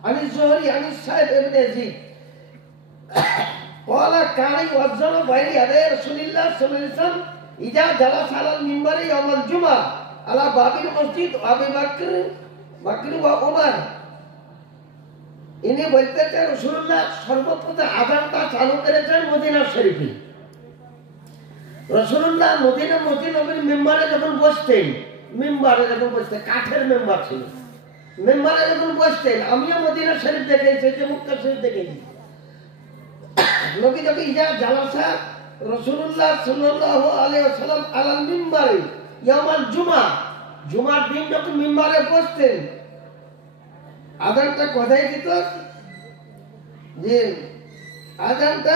عن الزهري عن السائب بن يزيد قال كان يؤذن بين يدي رسول الله صلى الله عليه وسلم إذا جلس على المنبر يوم الجمعة على باب المسجد أبي بكر وعمر ইনি বলতেছেন রাসূলুল্লাহ সর্বপ্রথম আযানটা চালু করেছেন মদিনা শরীফে। রাসূলুল্লাহ মদিনা মসজিদ নববীর মিম্বারে যখন বসতেন, কাঠের মেম্বার ছিল, মেম্বারে যখন বসতেন, আমিও মদিনা শরীফ দেখেছি, যে মক্কা শরীফ দেখেছি। নবী যখন ইজা জালাসা রাসূলুল্লাহ সাল্লাল্লাহু আলাইহি ওয়াসাল্লাম আলাল মিম্বারে ইয়াউমাল জুমআ, জুমার দিন যখন মিম্বারে বসতেন, আযানটা কোথায় দিত? যে আযানটা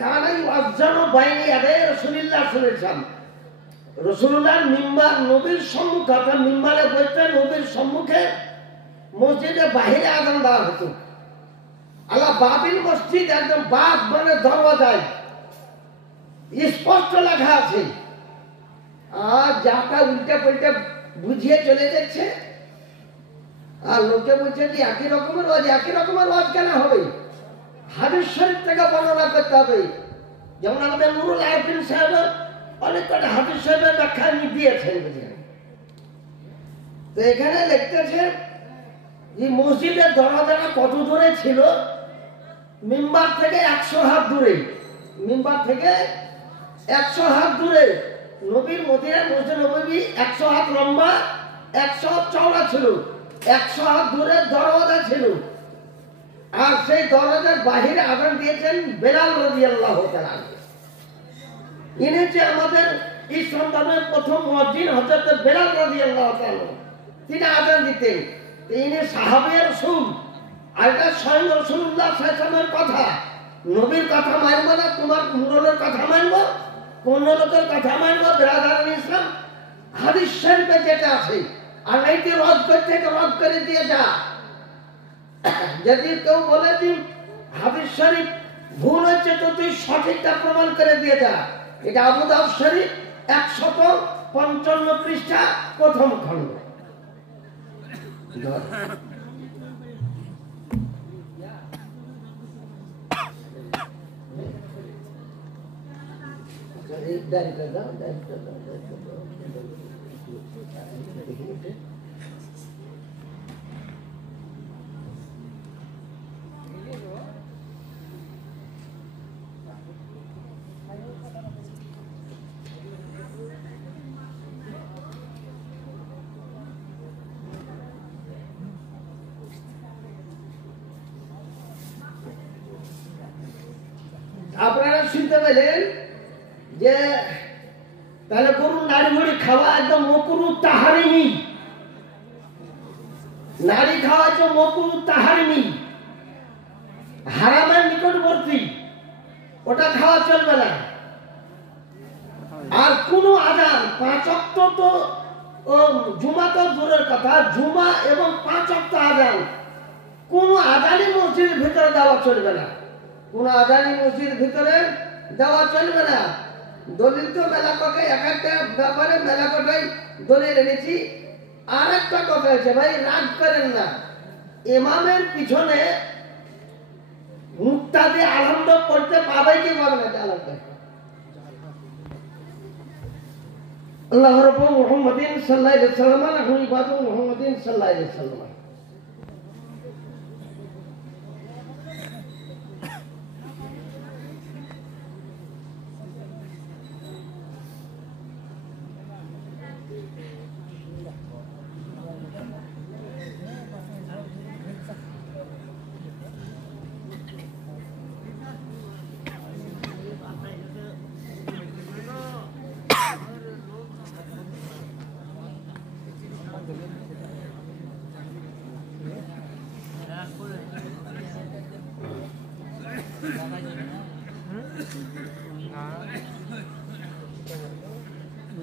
কানাই আযানু বাইনা ইয়াদাই রাসূলুল্লাহ সাল্লাল্লাহু আলাইহি ওয়াসাল্লাম, রাসূলুল্লাহর মিম্বার নবীর সম্মুখে, অর্থাৎ মিম্বারে বসতেন নবীর সম্মুখে, মসজিদের বাহিরে আযান দেওয়া হতো। আলা বাবিল মসজিদ, একদম বাব মানে দরওয়াজায় স্পষ্ট লেখা আছে। আর যাটা উল্টা পাল্টা বুঝিয়ে চলে যাচ্ছে, আর লোকে বলছে যে একই রকমের ওয়াজ, একই রকমের ওয়াজ কেন হবে? হাদিস শরীফ থেকে বর্ণনা করতে হবে। যেমন আমাদের নুরুল আরফিন সাহেব অনেক কটা হাদিস শরীফের ব্যাখ্যা দিয়েছেন। তো এখানে লিখতেছে যে মসজিদের দরজাটা কত দূরে ছিল? মিম্বার থেকে 100 হাত দূরে, মিম্বার থেকে 100 হাত দূরে। নবীর মদিনার মসজিদ নববী 100 হাত লম্বা, 100 হাত চওড়া ছিল, 100 হাত দূরে দরজা ছিল। আর সেই দরজার বাহিরে আযান দিয়েছেন বেলাল রাদিয়াল্লাহু তাআলা। ইনি যে আমাদের ইসলাম ধর্মের প্রথম মুয়াজ্জিন হযরত বেলাল রাদিয়াল্লাহু তাআলা, তিনি আযান দিতেন। তিনি সাহাবে রাসূল, আর এটা স্বয়ং রাসূলুল্লাহ সাল্লাল্লাহু আলাইহি ওয়াসাল্লামের কথা। নবীর কথা মানব না, তোমার মুরলের কথা মানব, কোন লোকের কথা মানব? ব্রাদার ইসলাম হাদিস শরীফে যেটা আছে, আর এইটি রদ করতে রদ করে দিয়ে যা। যদি কেউ বলে যে হাদিস শরীফ ভুল হচ্ছে, তো তুই সঠিকটা প্রমাণ করে দিয়ে যা। এটা আবু দাউদ শরীফ 155 পৃষ্ঠা প্রথম খণ্ড। আপনারা শুনতে পেলেন যে তাহলে গরুর নাড়ি ভুড়ি খাওয়া একদম মকরুহ তাহরিমি, নাড়ি খাওয়া হচ্ছে মকরুহ তাহরিমি, হারামের নিকটবর্তী, ওটা খাওয়া চলবে না। আর কোন আযান 5 ওয়াক্ত তো জুমা তো দূরের কথা, জুমা এবং 5 ওয়াক্ত আযান কোন আযানই মসজিদের ভিতরে দেওয়া চলবে না, কোন আযানই মসজিদের ভিতরে দেওয়া চলবে না। দলিল তো মেলা কথাই, এক একটা ব্যাপারে মেলা কথাই দলিল এনেছি। আর একটা কথা আছে ভাই, রাগ করেন না, ইমামের পিছনে মুক্তাদি আনন্দ করতে পাবে কি পাবে না? আলাদা আল্লাহ রাব্বুল মুহাম্মাদিন সাল্লাল্লাহু আলাইহি ওয়াসাল্লাম নাহু ইবাদু মুহাম্মাদিন সাল্লাল্লাহু আলাইহি ওয়াসাল্লাম।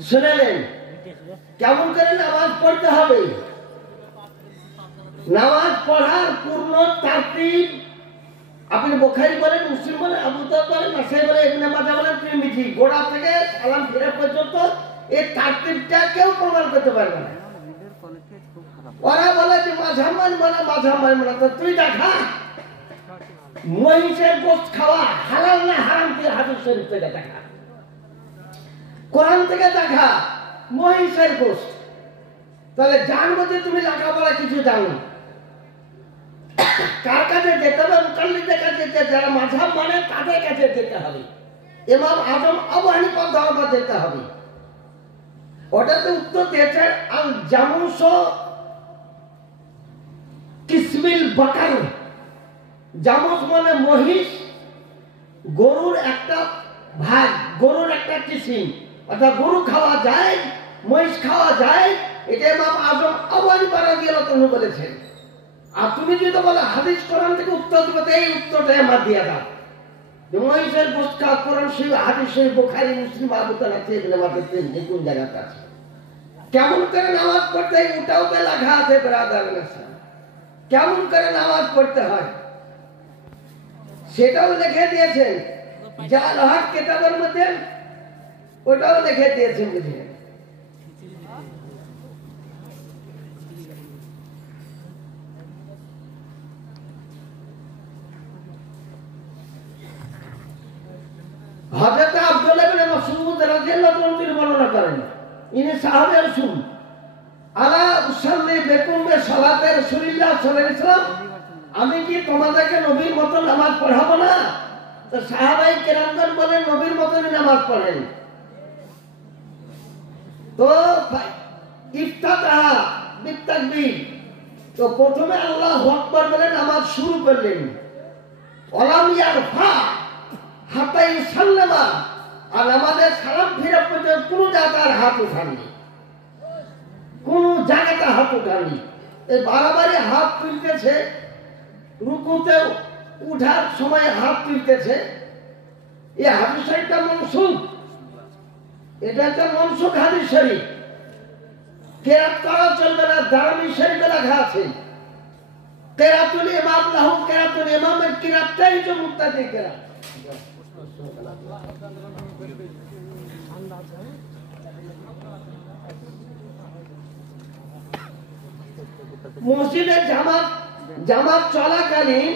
শুনেলেন কেমন করে নামাজ পড়তে হবে? নামাজ পড়ার পূর্ণ তারতিব আপনি বুখারী বলেন, মুসলিম বলেন, আবু দাউদ বলেন, নাসাই বলেন, ইবনে মাজাহ বলেন, তিরমিজি, গোড়া থেকে সালাম ফেরা পর্যন্ত এই তারতিবটা কেউ প্রমাণ করতে পারবে না। ওরা বলে যে মাঝাব মানবো না, মাঝাব মানবো না। তো তুই দেখা মহিষের গোশত খাওয়া হালাল না হারাম, তুই হাদিস শরীফ থেকে দেখা, কোরআন থেকে দেখা মহিষের গোশত। তাহলে জানবো যে তুমি লেখাপড়া কিছু জানো। কার কাছে যেতে হবে? মুকাল্লিদের কাছে, যারা মাযহাব মানে তাদের কাছে যেতে হবে। ইমাম আজম আবু হানিফার দরবারে যেতে হবে। ওটাতে উত্তর দিয়েছে আল জামুস কিসমিল বাকার। জামুস মানে মহিষ, গরুর একটা ভাগ, গরুর একটা কিসিম, অর্থাৎ গরু খাওয়া যায়, মহিষ খাওয়া যায়। এটা ইমাম আজম আবু হানিফা রাদিয়াল্লাহু আনহু বলেছেন। আর তুমি যদি বলো হাদিস কোরআন থেকে উত্তর দিবে, তো এই উত্তরটা আমার দিয়ে দাও। মহিষের গোশত খাওয়া কোরআন শরীফ, হাদিস শরীফ, বুখারী, মুসলিম, আবু দাউদ আছে, এগুলো আমাদের কোন জায়গাতে আছে? কেমন করে নামাজ পড়তে হয় ওটাও তো লেখা আছে ব্রাদার। কেমন করে নামাজ পড়তে হয় সেটাও লিখে দিয়েছেন, জাল হক কিতাবের মধ্যে ওটাও লিখে দিয়েছেন। বুঝলেন? হযরত আব্দুল্লাহ ইবনে মাসউদ রাদিয়াল্লাহু আনহু বর্ণনা করেন, ইনি সাহাবী রাসূল, আলা উসাল্লি বিকুম বিসালাতি রাসূলিল্লাহ সাল্লাল্লাহু আলাইহি ওয়াসাল্লাম, আমি কি তোমাদেরকে নবীর মত নামাজ পড়াবো না? তো সাহাবায়ে কেরামগণ বলেন নবীর মতই নামাজ পড়েন। তো ইফতাতাহা বিতাকবীর, তো প্রথমে আল্লাহু আকবার বলে নামাজ শুরু করলেন। ওয়ালাম ইয়ারফা হাত্তা ইউসাল্লামা, আর আমাদের সালাম ফিরা পর্যন্ত কোনো জায়গার হাত উঠাননি, কোন জায়গাতে হাত উঠাননি। এই বারবারই হাত তুলতেছে, রুকুতে উঠার সময় হাত তুলতেছে। এই হাদিস শরীফটা মনসুখ, এটা একটা মনসুখ হাদিস শরীফ, কেরাত করা চলবে না। দারামি শরীফে লেখা আছে কেরাতুল ইমাম লাহু কেরাতুল ইমামের কেরাতটাই তো মুক্তাদি কেরাত। মসজিদে জামাত চলাকালীন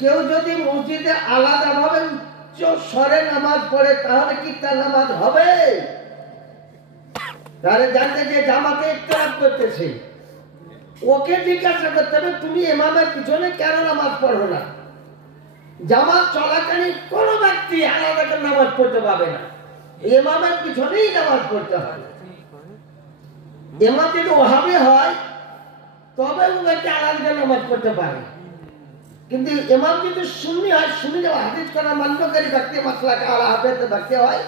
কেউ যদি মসজিদে আলাদাভাবে উচ্চ স্বরে নামাজ পড়ে, তাহলে কি তার নামাজ হবে? তাহলে জানতে যে জামাতে ইখতিলাফ করতেছে, ওকে জিজ্ঞাসা করতে হবে তুমি ইমামের পিছনে কেন নামাজ পড়ো না? জামাত চলাকালীন কোন ব্যক্তি আলাদা করে নামাজ পড়তে পারবে না, ইমামের পিছনেই নামাজ পড়তে হবে। ইমাম যদি ওহাবি হয় তবে ও ব্যক্তি আলাদা করে নামাজ পড়তে পারে, কিন্তু ইমাম যদি সুন্নি হয়, সুন্নি হাদিস করা মান্যকারী ব্যক্তি, মাসলাকে আলা হাফেজ ব্যক্তি হয়,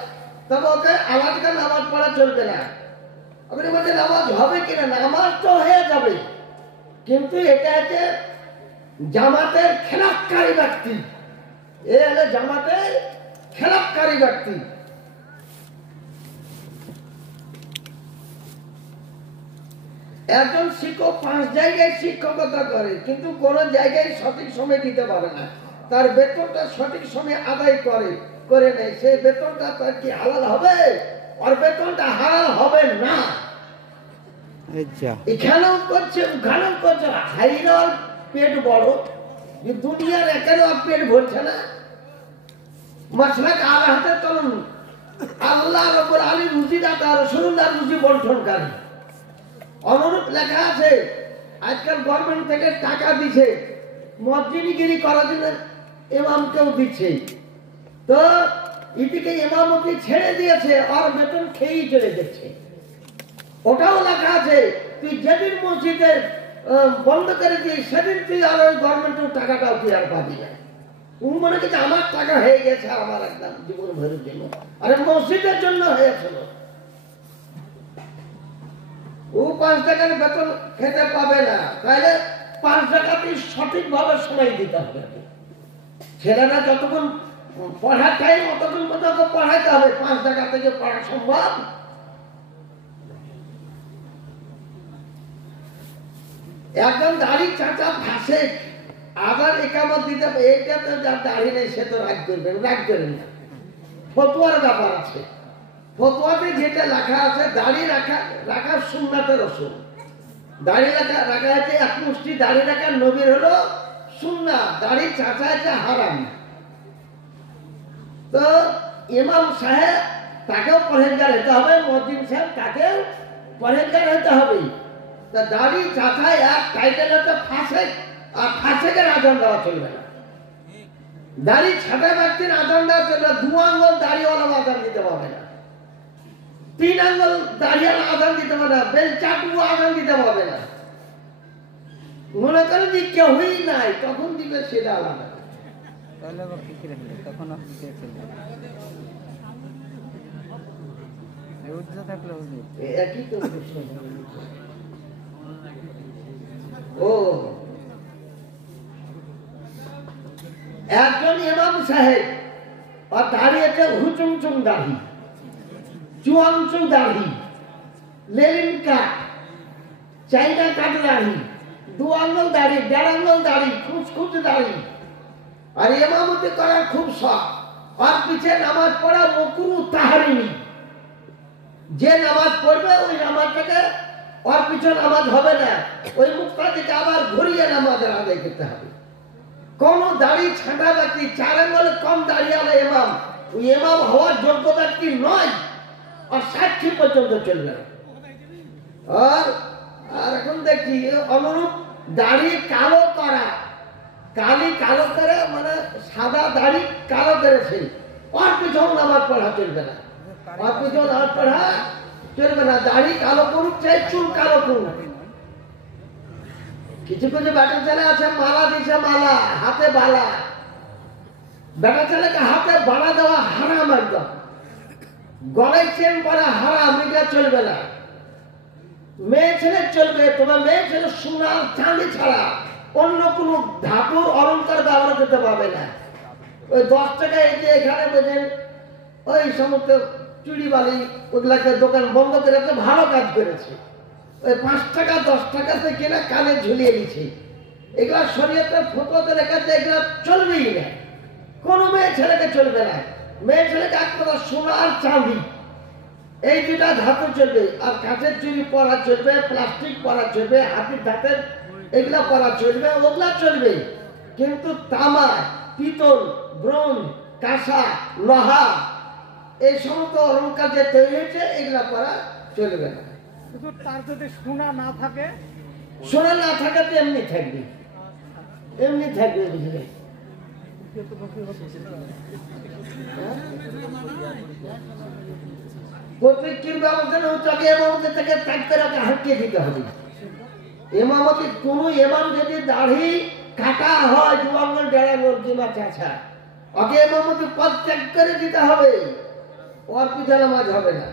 তবে ওকে আলাদা করে নামাজ পড়া চলবে না। আপনি বলছেন নামাজ হবে কিনা? নামাজ তো হয়ে যাবে, কিন্তু এটা হচ্ছে জামাতের খেলাফকারী ব্যক্তি, এ হলো জামাতের খেলাফকারী ব্যক্তি। একজন শিক্ষক 5 জায়গায় শিক্ষকতা করে, কিন্তু কোন জায়গায় সঠিক সময় দিতে পারে না, তার বেতনটা সঠিক সময় আদায় করে নেয়, সেই বেতনটা তার কি হালাল হবে? আর বেতনটা হালাল হবে না। এখানেও করছে, ওখানেও করছে, হাইরার পেট বড়, দুনিয়ার একেরও পেট ভরছে না। মাসলাকে আলা হাতে চলুন, আল্লাহ রাব্বুল আলামিন রুজিদাতা, রাসূলুল্লাহ রুজি বন্টনকারী। অনুরূপ লেখা আছে, আজকাল গভর্নমেন্ট থেকে টাকা দিচ্ছে মসজিদগিরি করার জন্য, ইমামকেও দিচ্ছে। তো এদিকে ইমামতি ছেড়ে দিয়েছে, আর বেতন খেয়েই চলে যাচ্ছে। ওটাও লেখা আছে, তুই যেদিন মসজিদে বন্ধ করে দিই সেদিন তুই আর ওই গভর্নমেন্টের টাকাটাও তুই আর পাবি না। ও মনে করছে আমার টাকা হয়ে গেছে, আমার একদম জীবন ভরের জন্য, আরে মসজিদের জন্য হয়েছিল। ও 5 টাকার বেতন খেতে পাবে না, তাহলে 5 টাকাতেই সঠিকভাবে সময় দিতে হবে। ছেলেরা যতক্ষণ পড়ার টাইম অতক্ষণ পর্যন্ত পড়াইতে হবে, 5 টাকা থেকে পড়া সম্ভব? একজন দাড়ি চাচা ভাসে, আবার একামত দিতে, এইটা তো যার দাড়ি নেই সে তো রাগ করবেন, রাগ করেন না, ফতুয়ার ব্যাপার আছে। ফতোয়াতে যেটা লেখা আছে দাড়ি রাখা সুন্নাতের রসুল, দাড়ি রাখা আছে এক মুষ্টি দাড়ি রাখা নবীর হলো সুন্নাত, দাড়ি চাচা আছে হারাম। তো ইমাম সাহেব তাকেও পরহেজগার হতে হবে, মুয়াজ্জিন সাহেব তাকেও পরহেজগার হতে হবে। তা দাড়ি চাচায় এক টাইটেল হচ্ছে ফাসেক, আর ফাসেকের আজান দেওয়া চলবে না। দাড়ি ছাটা ব্যক্তির আজান দেওয়া চলবে না। 2 আঙ্গুল দাড়িওয়ালা আজান দিতে পারবে না, 3 আঙ্গুল দাড়িওয়ালা আজান দিতে পারবে না, বেল চাটুকু আজান দিতে পারবে না। মনে করেন যে কেউই নাই, তখন দিবে সেটা আলাদা। তাহলে আবার কি করে হলো? তখন আর কি করে চলবে? রোজা থাকলে হুজুর একই তো প্রশ্ন। ও একজন ইমাম সাহেব আর দাঁড়িয়েছে হুচুমচুম দাড়ি, চুয়াংচু দাড়ি, লেলিন কাট, চাইনা কাট দাড়ি, 2 আঙ্গুল দাড়ি, 1.5 আঙ্গুল দাড়ি, খুচখুচ দাড়ি, আর ইমামতি করার খুব শখ। আর পিছিয়ে নামাজ পড়া মকরুহ তাহরিমি, যে নামাজ পড়বে ওই নামাজটাকে ওর পিছনে নামাজ হবে না, ওই মুখটা থেকে আবার ঘুরিয়ে নামাজের আদায় করতে হবে। কোন দাড়ি ছাঁটা ব্যক্তি 4 আঙ্গুল কম দাড়িওয়ালা ইমাম, ওই ইমাম হওয়ার যোগ্য ব্যক্তি নয়, আর সাক্ষী পর্যন্ত চলবে না। আর এখন দেখছি অনুরূপ দাড়ি কালো করা, কালো করে মানে সাদা দাড়ি কালো করেছে, ওর পিছন নামাজ পড়া চলবে না, ওর পিছন নামাজ পড়া চলবে না। দাড়ি কালো করুক, চাই চুল কালো করুক। কিছু কিছু বেটা ছেলে আছে মালা দিছে, মালা হাতে বালা, বেটা ছেলেকে হাতে বালা দেওয়া হারাম, একদম গলায় চেন পরা হারাম, এটা চলবে না। মেয়ে ছেলে চলবে, তবে মেয়ে ছেলে সোনা চাঁদি ছাড়া অন্য কোনো ধাতুর অলঙ্কার ব্যবহার করতে পারবে না। ওই 10 টাকা এই যে এখানে বোঝেন ওই সমস্ত চুড়ি বালি ওগুলাকে দোকান বন্ধ করেছে, ভালো কাজ করেছে। ওই 5 টাকা 10 টাকাতে কিনা কানে ঝুলিয়ে দিচ্ছে, এগুলা শরীয়তের ফতোয়াতে লেখা আছে, এগুলা চলবেই না। কোনো মেয়ে ছেলেকে চলবে না। মেয়ে ছেলেকে একমাত্র সোনা আর চাঁদি এই 2টা ধাতু চলবে, আর কাঠের চুড়ি পরা চলবে, প্লাস্টিক পরা চলবে, হাতির দাঁতের এগুলা পরা চলবে, ওগুলা চলবে। কিন্তু তামা, পিতল, ব্রোঞ্জ, কাঁসা, লোহা এই সমস্ত অলঙ্কার যে তৈরি হয়েছে এগুলা পরা চলবে না। তার যদি সোনা না থাকে, সোনা না থাকে তো এমনি থাকবে, এমনি থাকবে, বুঝলে? প্রত্যেকের ব্যবস্থা উচ্চকে এমামতি থেকে ত্যাগ করে ওকে হাঁটিয়ে দিতে হবে। এমামতি কোন এমাম যদি দাড়ি কাটা হয় 2 আঙ্গুল 1.5 আঙ্গুল কিংবা চাচা, ওকে এমামতি পদ ত্যাগ করে দিতে হবে, ওর পিছনে নামাজ হবে না।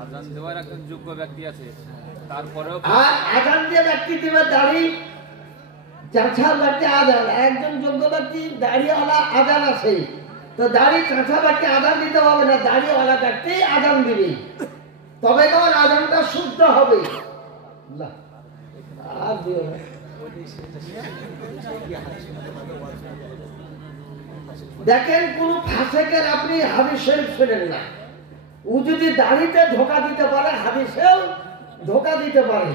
আজান দেওয়ার একজন যোগ্য ব্যক্তি আছে, তারপরেও আর আজান দিয়ে ব্যক্তি দিবে দাড়ি চাচা ব্যক্তি আজান, একজন যোগ্য ব্যক্তি দাড়িওয়ালা আজান আছে, তো দাড়ি চাচা ব্যক্তি আজান দিতে হবে না, দাড়িওয়ালা ব্যক্তি আজান দিবে, তবে তোমার আজানটা শুদ্ধ হবে। আর দিও না। দেখেন কোন ফাসেকের আপনি হাদিস শরীফ শুনেন না, ও যদি দাড়িতে ধোকা দিতে পারে হাদিসেও ধোকা দিতে পারে,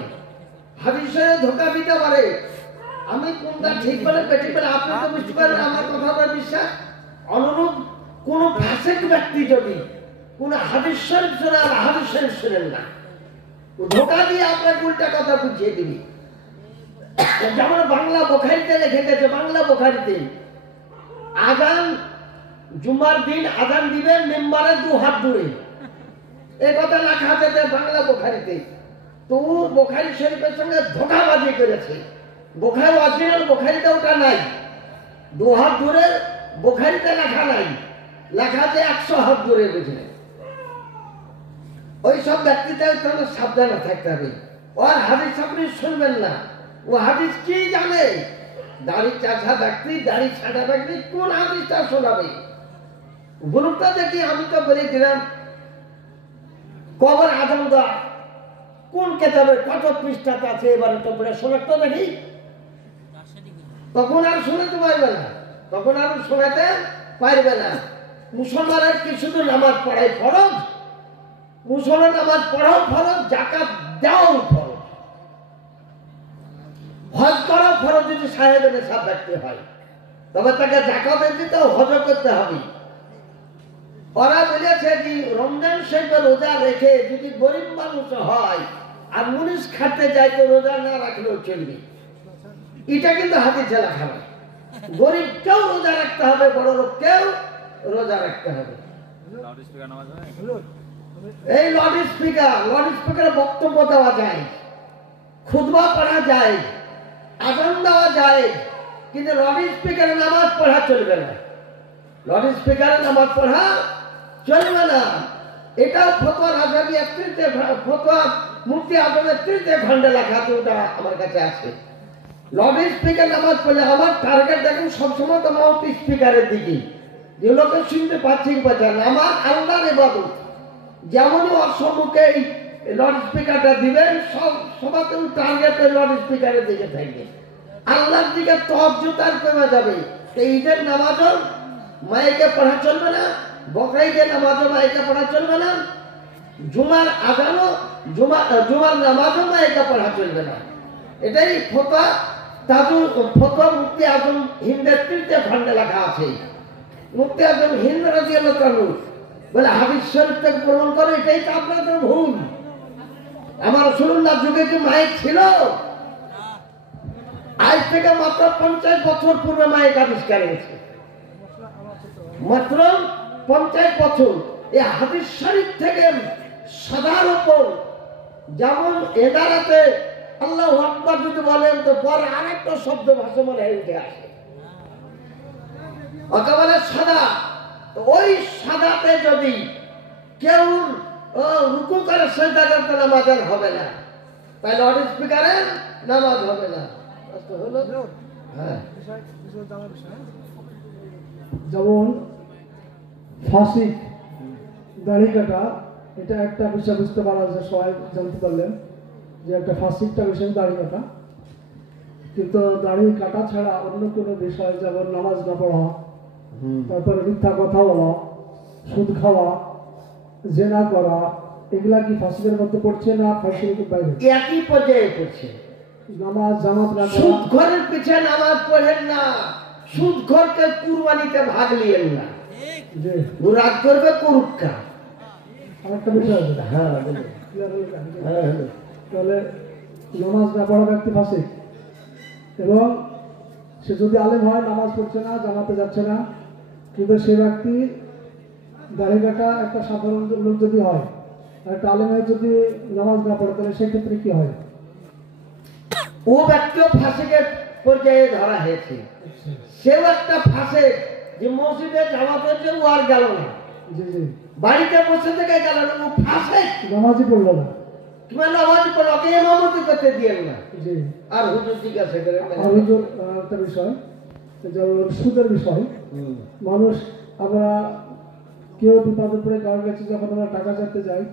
হাদিসেও ধোকা দিতে পারে। আমি কোনটা ঠিক বলে পেটি বলে আপনি তো বুঝতে পারেন আমার কথাটা বিশ্বাস। অনুরূপ কোন ফাসেক ব্যক্তি যদি কোন হাদিস শরীফ শুনে আর হাদিস শরীফ শুনেন না, ধোকা দিয়ে আপনার উল্টা কথা বুঝিয়ে দিবি। যেমন বাংলা বোখারিতে লিখে গেছে, বাংলা বোখারিতে আজান জুমার দিন আজান দিবেন মেম্বারে 2 হাত দূরে, এই কথা লেখা আছে বাংলা বোখারিতে। তো বোখারি শরীফের সঙ্গে ধোঁকাবাজি করেছে, বোখারি অরিজিনাল বোখারিতে ওটা নাই, 2 হাত দূরে বোখারিতে লেখা নাই, লেখা আছে 100 হাত দূরে, বুঝলেন? ওই সব ব্যক্তিতে সাবধানে থাকতে হবে। ওর হাদিস আপনি শুনবেন না, ও হাদিস কি জানে? দাড়ি চাচা ব্যক্তি, দাড়ি ছাড়া ব্যক্তি কোন হাদিসটা শোনাবে? গ্রুপটা দেখি আমি তো বলে দিলাম কবর আদম দা কোন কেতাবের কত পৃষ্ঠাতে আছে, এবারে তো পড়ে শোনাত তো দেখি, তখন আর শোনাতে পারবে না, তখন আর শোনাতে পারবে না। মুসলমানের কি শুধু নামাজ পড়াই ফরজ? মুসলমান নামাজ পড়াও ফরজ, জাকাত দেওয়াও ফরজ, হজ করাও ফরজ যদি সাহেবের নেশাব ব্যক্তি হয়, তবে তাকে জাকাত দিতে হজ করতে হবে। ওরা বলেছে যে রমজান শরীফে রোজা রেখে যদি গরিব মানুষ হয় আর মুনিশ খাটতে যায় তো রোজা না রাখলেও চলবে। এটা কিন্তু হাদিসে লেখা নয়। গরিবকেও রোজা রাখতে হবে, বড় লোককেও রোজা রাখতে হবে। লাউড স্পিকার নামাজ হয়? এই লাউড স্পিকারে বক্তব্য দেওয়া যায়, খুতবা পড়া যায়, আজান দেওয়া যায়, কিন্তু লাউড স্পিকারে নামাজ পড়া চলবে না। লাউড স্পিকারে নামাজ পড়া চলবে না। এটা ফতোয়া রাজাবিয়া তৃতীয় ফতোয়া মুফতি আজমের তৃতীয় খণ্ডে লেখা আছে, ওটা আমার কাছে আছে। লাউড স্পিকার নামাজ পড়লে আমার টার্গেট দেখুন সবসময় তো মাউথ স্পিকারের দিকে, যে লোকে শুনতে পাচ্ছি কি পাচ্ছে না। আমার আল্লাহর ইবাদত যেমনই ওর সম্মুখে লাউড স্পিকারটা দিবেন, সবাতে টার্গেট লাউড স্পিকারের দিকে থাকবে, আল্লাহর দিকে তওয়াজ্জু তার কমে যাবে। এই ঈদের নামাজও মাইকে পড়া চলবে না, বকরা ঈদের নামাজও মাইকে পড়া চলবে না, জুমার আজানও জুমার নামাজও মাইকে পড়া চলবে না। এটাই ফতোয়া মুফতি আজম হিন্দের তৃতীয় খণ্ডে লেখা আছে। মুফতি আজম হিন্দ রাদিয়াল্লাহু আনহু বলে হাদিস শরীফ থেকে প্রমাণ করে এটাই তো আপনাদের ভুল। আমার রাসূলুল্লাহ যুগে কি মাইক ছিল? আজ থেকে মাত্র 50 বছর পূর্বে মাইক আবিষ্কার হয়েছে, মাত্র 50 বছর। এই হাদিস শরীফ থেকে সাদার উপর যেমন এদারাতে আল্লাহু আকবার যদি বলেন তো পরে আরেকটা শব্দ ভাষমান হয়ে উঠে আসে, একেবারে সাদা। ওই সাদাতে যদি কেউ রুকু করে সেজদা করতে নামাজ আর হবে না, তাই লাউড স্পিকারে নামাজ হবে না। হ্যাঁ, যেমন ফাসিক দাড়ি কাটা, এটা একটা বিষয় বুঝতে পারা যায়, সবাই জানতে পারলেন যে একটা ফাসিকটা বিষয় দাড়ি কাটা। কিন্তু দাড়ি কাটা ছাড়া অন্য কোনো বিষয় যেমন নামাজ না পড়া, তারপরে মিথ্যা কথা বলা, সুদ খাওয়া, জেনা করা, এগুলা কি ফাসিকের মধ্যে পড়ছে না ফাসিকের বাইরে? একই পর্যায়ে পড়ছে। নামাজ জামাত না করা, সুদ ঘরের পিছে নামাজ পড়েন না, সুদ ঘরকে কুরবানিতে ভাগ নিয়েন না, যে রাগ করবে করুক্কা। আরেকটা বিষয় আছে, হ্যাঁ বলুন। clear হলো না? হ্যাঁ হ্যাঁ। তাহলে নামাজ না পড়া ব্যক্তি ফাসিক, এবং সে যদি আলেম হয়, নামাজ পড়ছে না, জামাতে যাচ্ছে না, কিন্তু সে ব্যক্তি দাড়ি কাটা একটা সাধারণ লোক যদি হয়, আর একটা আলেমের যদি নামাজ না পড়ে, তাহলে সেক্ষেত্রে কি হয়? ও ব্যক্তিও ফাঁসিকের পর্যায়ে ধরা হয়েছে। সেও একটা ফাঁসেক, যে মসজিদে জামাত হচ্ছে ও আর গেল না, জি জি, বাড়িতে বসে থেকে গেল না, ও ফাঁসেক। নামাজই পড়লো না। কিংবা নামাজ পড়ে ওকে ইমামতি করতে দিয়েন না। জি। আর হুজুর জিজ্ঞাসা করে আর হুজুর, একটা বিষয় যেমন সুদের বিষয়, মানুষ আমরা কেউ বিপদে পড়ে কারোর কাছে যখন আমরা টাকা চাইতে যাই,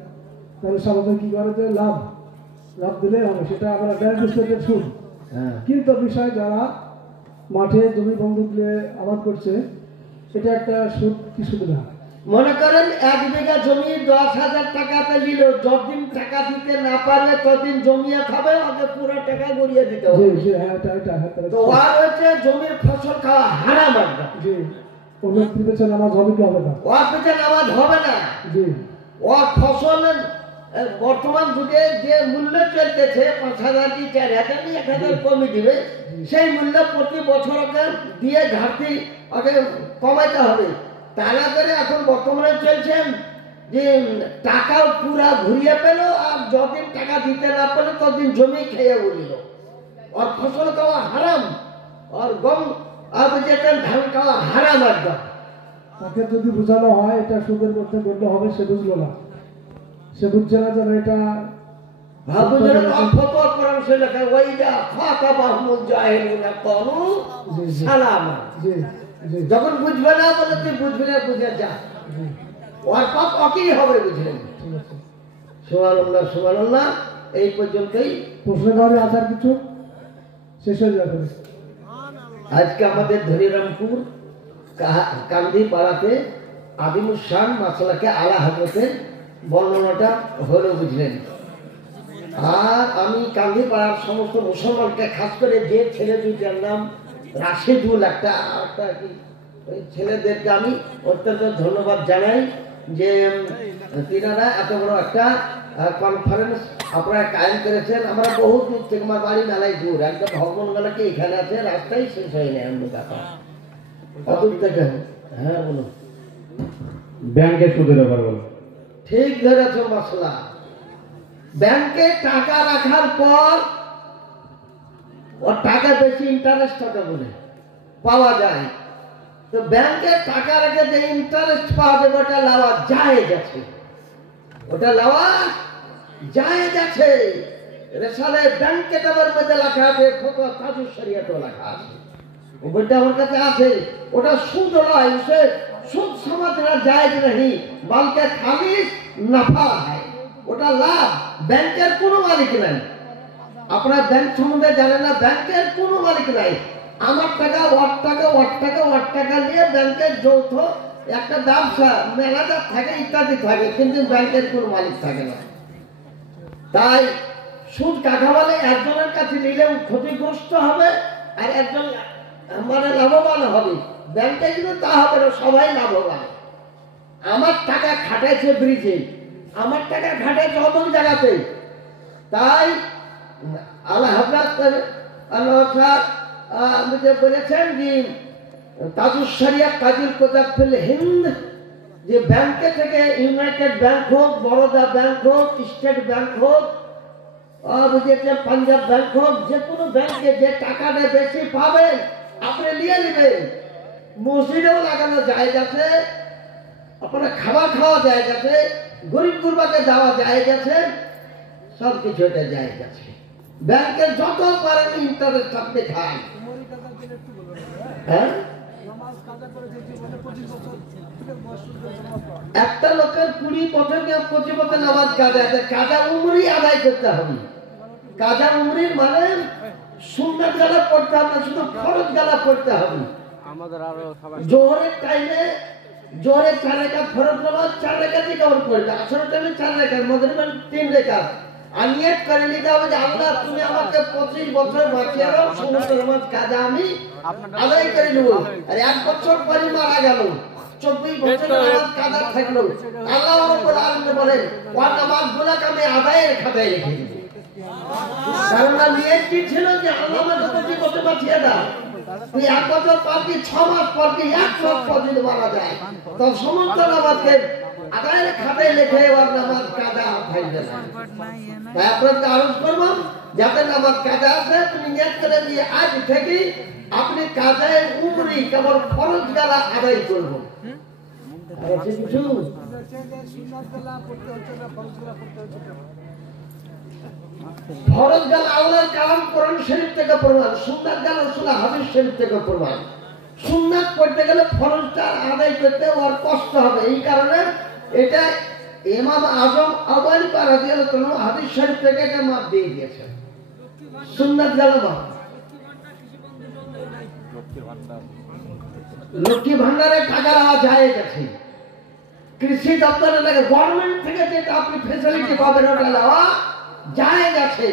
তাহলে স্বাভাবিক কি করে যে লাভ দিলে হবে, সেটা আমরা ব্যাংক স্টেটের সুদ। হ্যাঁ, কিন্তু বিষয় যারা মাঠে জমি বন্ধক নিয়ে আবাদ করছে, এটা একটা সুদ কি সুদ না? মনে করেন 1 বিঘা জমি 10,000 টাকাতে নিল, যতদিন টাকা দিতে না পারবে ততদিন জমিয়ে খাবে, ওকে পুরো টাকা গড়িয়ে দিতে জি হবে। জি, হ্যাঁ, এটা হ্যাঁ, তাহলে তো আর হচ্ছে জমির ফসল খাওয়া হারাম একদম। জি, অন্য পেছনে নামাজ হবে কি হবে না? ওর পেছনে নামাজ হবে না। জি ওর ফসল বর্তমান যুগে যে মূল্য চলতেছে 5,000 কি 4,000 কি 1,000 কমই দিবে, সেই মূল্য প্রতি বছর ওকে দিয়ে ঘাটতি ওকে কমাইতে হবে। তা না করে এখন বর্তমানে চলছেন যে টাকা পুরা ঘুরিয়ে পেল, আর যতদিন টাকা দিতে না পেলো ততদিন জমি খেয়ে উঠল। ওর ফসল খাওয়া হারাম, আর গম আর যেতেন ধান খাওয়া হারাম একদম। তাকে যদি বোঝানো হয় এটা সুদের মধ্যে গণ্য হবে, সে বুঝলো না, সে বুঝছে না যেন এটা ভাবুন ফতোয়া কোরআন সে লেখা ওয়াইদা খাতাবাহুল জাহিলুনা ক্বালু সালামা। জি জি যখন বুঝবে না বলে তুই বুঝবি না, বুঝে যা, জি, ওর পাপ ওকেই হবে, বুঝলেন? ঠিক আছে। সুবহানাল্লাহ সুবহানাল্লাহ। এই পর্যন্তই প্রশ্ন করে আচার কিছু শেষ হয়ে যাবে। আজকে আমাদের ধনিরামপুর কান্দি পাড়াতে আদিমুসান মাসালাকে আলা হজরতের বর্ণনাটা হলো, বুঝলেন। আর আমি কান্দিপাড়ার সমস্ত মুসলমানকে, খাস করে যে ছেলে দুইটার নাম রাশেদুল একটা কি, ওই ছেলেদেরকে আমি অত্যন্ত ধন্যবাদ জানাই যে তিনারা এত বড় একটা কনফারেন্স আপনারা কায়েম করেছেন। আমরা বহু দূর থেকে, আমার বাড়ি মেলায় দূর, একদম ভগবানগুলোকে এখানে আছে, রাস্তায় শেষ হয় না এমন কথা অদূর থেকে। হ্যাঁ বলুন। ব্যাংকের সুদের ব্যাপার বলো। ঠিক ধরেছ মশলা। ব্যাংকে টাকা রাখার পর ওর টাকা বেশি ইন্টারেস্ট টাকা বলে পাওয়া যায়, তো ব্যাংকে টাকা রেখে যে ইন্টারেস্ট পাওয়া যাবে ওটা লাওয়া যায় গেছে, ওটা লাওয়া যায় গেছে। রেশালে ব্যাংকে টাকার মধ্যে লেখা আছে, ফতোয়া তাজুস শরিয়াতে লেখা আছে, ওটা আমার কাছে আছে। ওটা সুদ নয়, উসে সুদ समझना जायज नहीं बल्कि खालिस नफा है, ওটা লাভ। ব্যাংকের কোনো মালিক নাই, আপনারা ব্যাংক সম্বন্ধে জানেন না, ব্যাংকের কোনো মালিক নাই। আমার টাকা ওর টাকা, ওর টাকা ওর টাকা নিয়ে ব্যাংকের যৌথ একটা ব্যবসা, ম্যানেজার থাকে ইত্যাদি থাকে, কিন্তু ব্যাংকের কোনো মালিক থাকে না। তাই সুদ কাকা বলে একজনের কাছে নিলেও ক্ষতিগ্রস্ত হবে আর একজন মানে লাভবান হবে। ব্যাংকে কিন্তু তা হবে না, সবাই লাভবান। আমার টাকা খাটাইছে ব্রিজে, আমার টাকা খাটাইছে অমুক জায়গাতে, তাই আল্লাহ হযরত আমাদের বলেছেন যে তাজুস শরিয়া কাজীর কোজাফিল হিন্দ, যে ব্যাংকে থেকে ইউনাইটেড ব্যাংক হোক, বরোদা ব্যাংক হোক, স্টেট ব্যাংক হোক, বুঝেছেন পাঞ্জাব ব্যাংক হোক, যে কোনো ব্যাংকে যে টাকাটা বেশি পাবেন আপনি নিয়ে নেবেন। মসজিদেও লাগানো যায় গেছে, আপনার খাবার খাওয়া যায় গেছে, গরিব গুরবাকে দেওয়া যায় গেছে, সব কিছু এটা যায় গেছে। ব্যাংকের যত পারেন ইন্টারেস্ট আপনি খান। হ্যাঁ, একটা লোকের 20 বছর কে 25 বছর নামাজ কাজা আছে, কাজা উমরি আদায় করতে হবে। কাজা উমরি মানে সুন্নাত গালা পড়তে হবে না, শুধু ফরজ গালা পড়তে হবে। আমাদের আরো খাবার জোহরের টাইমে জোহরের 4 রাকাত ফরজ নামাজ 4 রাকাতই কবর করবে, আসরের টাইমে 4 রাকাত, মাগরিবের 3 রাকাত। আর নিয়ত করে নিতে হবে যে আল্লাহ তুমি আমাকে 25 বছর বাঁচিয়ে দাও, সুন্নাত নামাজ কাজা আমি আদায় করে নেব। আর 1 বছর পরে মারা গেল, 24 বছর নামাজ কাজা থাকলো, আল্লাহ রাব্বুল আলামিন বলেন ওই নামাজগুলোকে আমি আদায়ের খাতায় রেখে দেব। কারণ নিয়ত কি ছিল যে আল্লাহ আমাকে 25 বছর বাঁচিয়ে দাও, তুই 1 বছর পর কি 6 মাস পর কি 1 মাস পর যদি মারা যায়, তো সমস্ত নামাজকে আদায়ের খাতায় লিখে ওর নামাজ কাজা থাকবে না। তাই আপনাকে আরজ করব যাতে নামাজ কাজা আছে, তুমি নিয়ত করে দিয়ে আজ থেকে আপনি কাজায় উমরি কেবল ফরজ গালা আদায় করব। আছে কিছু ফরজ গালা আল্লাহর কালাম কোরআন শরীফ থেকে প্রমাণ, সুন্নাত গালা রাসূল হাদিস শরীফ থেকে প্রমাণ। সুন্নাত পড়তে গেলে ফরজটা আদায় করতে ওর কষ্ট হবে, এই কারণে এটা ইমাম আজম আবু হানিফা রাদিয়াল্লাহু তাআলা হাদিস শরীফ থেকে এটা মাপ দিয়ে দিয়েছেন। সুন্নাত গালা মাপ। লক্ষ্মী ভান্ডারে টাকা দেওয়া যায় গেছে, কৃষি দপ্তরে লাগে, গভর্নমেন্ট থেকে যেটা আপনি ফ্যাসিলিটি পাবেন ওটা দেওয়া যায় গেছে।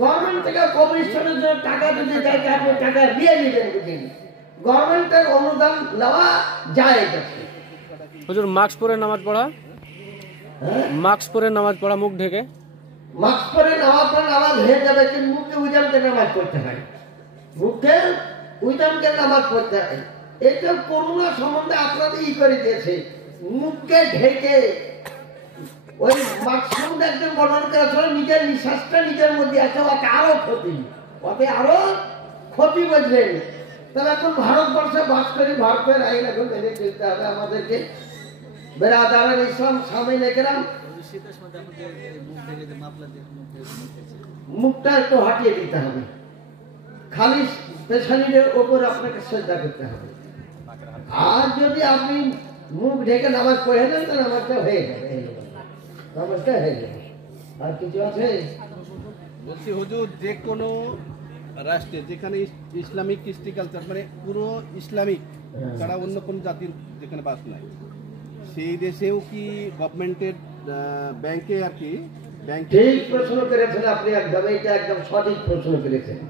গভর্নমেন্ট থেকে কমিশনের জন্য টাকা যদি যায় আপনি টাকা দিয়ে নেবেন, বুঝেন, গভর্নমেন্টের অনুদান দেওয়া যায় গেছে। হুজুর মাস্ক পরে নামাজ পড়া, মাস্ক পরে নামাজ পড়া, মুখ ঢেকে মাস্ক পরে নামাজ পড়ে নামাজ হয়ে যাবে, কিন্তু মুখে উজামকে নামাজ পড়তে হয়, মুখে উজামকে নামাজ পড়তে হয়। এটা করোনা সম্বন্ধে আপনাদের করে দিয়েছে, মুখকে ঢেকে ওই মাস্ক সম্বন্ধে একজন বর্ণনা করেছিল, নিজের নিঃশ্বাসটা নিজের মধ্যে আছে, ওকে আরো ক্ষতি, ওকে আরো ক্ষতি, বুঝলেন। তবে এখন ভারতবর্ষে বাস করি, ভারতের আইন এখন মেনে চলতে হবে আমাদেরকে। বেরাদারান ইসলাম সামনে লেখলাম, মুখটা একটু হাটিয়ে দিতে হবে, খালি পেছানির ওপর আপনাকে শ্রদ্ধা করতে হবে। আর যদি আপনি মুখ ঢেকে নামাজ পড়ে নেন তো নামাজটা হয়ে যাবে, নামাজটা হয়ে যাবে। আর কিছু আছে? বলছি হুজুর, যে কোনো রাষ্ট্রে যেখানে ইসলামিক কৃষ্টি কালচার মানে পুরো ইসলামিক ছাড়া অন্য কোন জাতির যেখানে বাস নাই, সেই দেশেও কি গভর্নমেন্টের ব্যাংকে আর কি ব্যাংকে ঠিক প্রশ্ন করেছেন আপনি, একদম এটা একদম সঠিক প্রশ্ন করেছেন।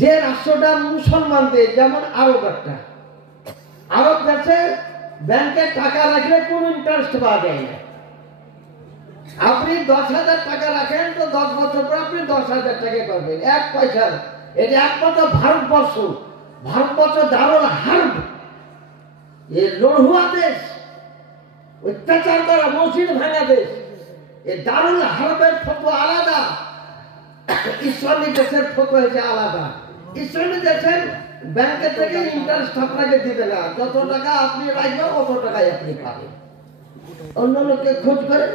যে রাষ্ট্রটা মুসলমানদের, যেমন আরব একটা, আরব দেশে ব্যাংকে টাকা রাখলে কোনো ইন্টারেস্ট পাওয়া যায় না। আপনি 10,000 টাকা রাখেন তো 10 বছর পর আপনি 10,000 টাকা পাবেন, 1 পয়সা। এটা একমাত্র ভারতবর্ষ, ভারতবর্ষ দারুল হার্ব, এই লড়ুয়া দেশ, অত্যাচার করা, মসজিদ ভাঙা দেশ। এই দারুল হার্বের ফতোয়া আলাদা, ইসলামী দেশের ফতোয়া হচ্ছে আলাদা। ইসলামী দেশের ব্যাংকের থেকে ইন্টারেস্ট আপনাকে দিবে না, যত টাকা আপনি রাখবেন অত টাকাই আপনি পাবেন, অন্য লোককে খোঁজ করে।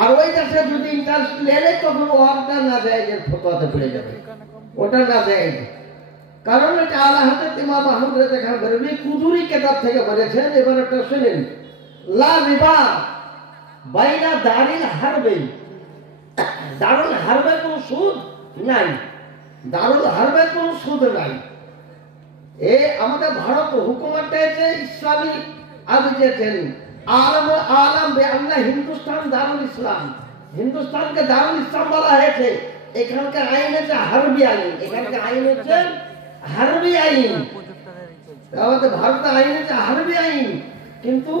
আর ওই দেশে যদি ইন্টারেস্ট নেলে তখন ওটা না যায়, ফতোয়াতে পড়ে যাবে, ওটা না যায়। কারণ এটা আলা হাজরত ইমাম আহমদ রাজা খান বেরলভী কুদুরি কিতাব থেকে বলেছেন। এবার একটা শুনেন, লা রিবা বাইনা দারিল হারবে, দারুল হারবে কোনো সুদ নাই, দারুল হারবে কোনো সুদ নাই। এই আমাদের ভারত হুকুমতটা যে ইসলামী আজ যেছেন আলম আলম বেআল্লাহ হিন্দুস্তান দারুল ইসলাম, হিন্দুস্তানকে দারুল ইসলাম বলা হয়েছে। এখানকার আইন হচ্ছে হারবি আইন, এখানকার আইন হচ্ছে হারবি আইন। আমাদের ভারতের আইন হচ্ছে হারবি আইন, কিন্তু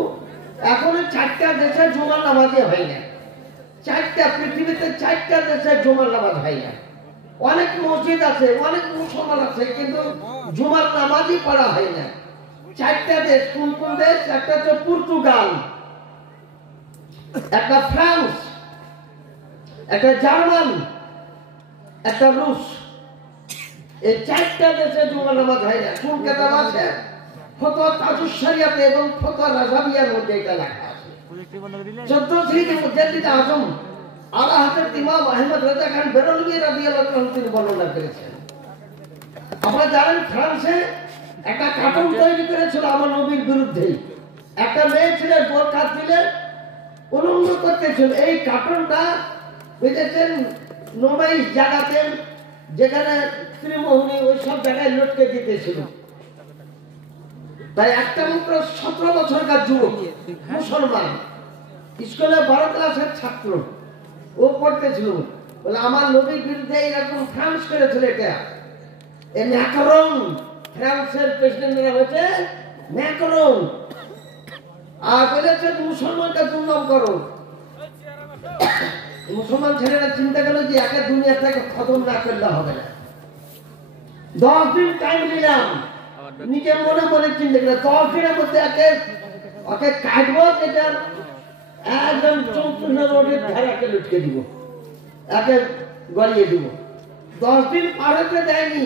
এখন 4টা দেশে জুমার নামাজই হয় না। 4টা পৃথিবীতে 4টা দেশে জুমার নামাজ হয় না। অনেক মসজিদ আছে, অনেক মুসলমান আছে, কিন্তু জুমার নামাজই পড়া হয় না। 4টা দেশ, কোন কোন দেশ? একটা হচ্ছে পর্তুগাল, একটা ফ্রান্স, একটা জার্মান, একটা রুশ। এই 4টা দেশে জুমার নামাজ হয় না। কোন কিতাব আছে? ফতোয়া তাজুস শরিয়াতে এবং ফতোয়া রাজাবিয়ার মধ্যে এটা লেখা আছে। 14 শ্রীতে মুজাদ্দিদ আজম আলা হযরত ইমাম আহমদ রাজা খান বেরলভী রাদিয়াল্লাহু তাআলা তিনি বর্ণনা করেছেন। আপনারা জানেন ফ্রান্সে একটা কার্টুন তৈরি করেছিল আমার নবীর বিরুদ্ধে। একটা মেয়ে ছিল, বোরকা দিলে উলঙ্গ করতেছিল। এই কার্টুনটা বুঝেছেন নোমাইশ জায়গাতে, যেখানে ত্রিমোহনী ওই সব জায়গায় লটকে দিতেছিল। তাই একটা মাত্র 17 বছরকার যুবক মুসলমান, স্কুলে 12 ক্লাসের ছাত্র, ও পড়তেছিল, বলে আমার নবীর বিরুদ্ধে এরকম ফ্রান্স করেছিল। এটা ম্যাকরন, ফ্রান্সের প্রেসিডেন্ট হয়েছে ম্যাকরন, আর বলেছে মুসলমানকে দুর্নাম করো। মুসলমান ছেলেরা চিন্তা করলো যে একে দুনিয়া থেকে খতম না করলে হবে না। 10 দিন টাইম নিলাম, নিজে মনে মনে চিন্তা করে 10 দিনের মধ্যে ওকে কাটবো, যেটা একদম 34 রোডের ধারে একে লুটকে দিব, একে গলিয়ে দিব। 10 দিন পার হতে দেয়নি,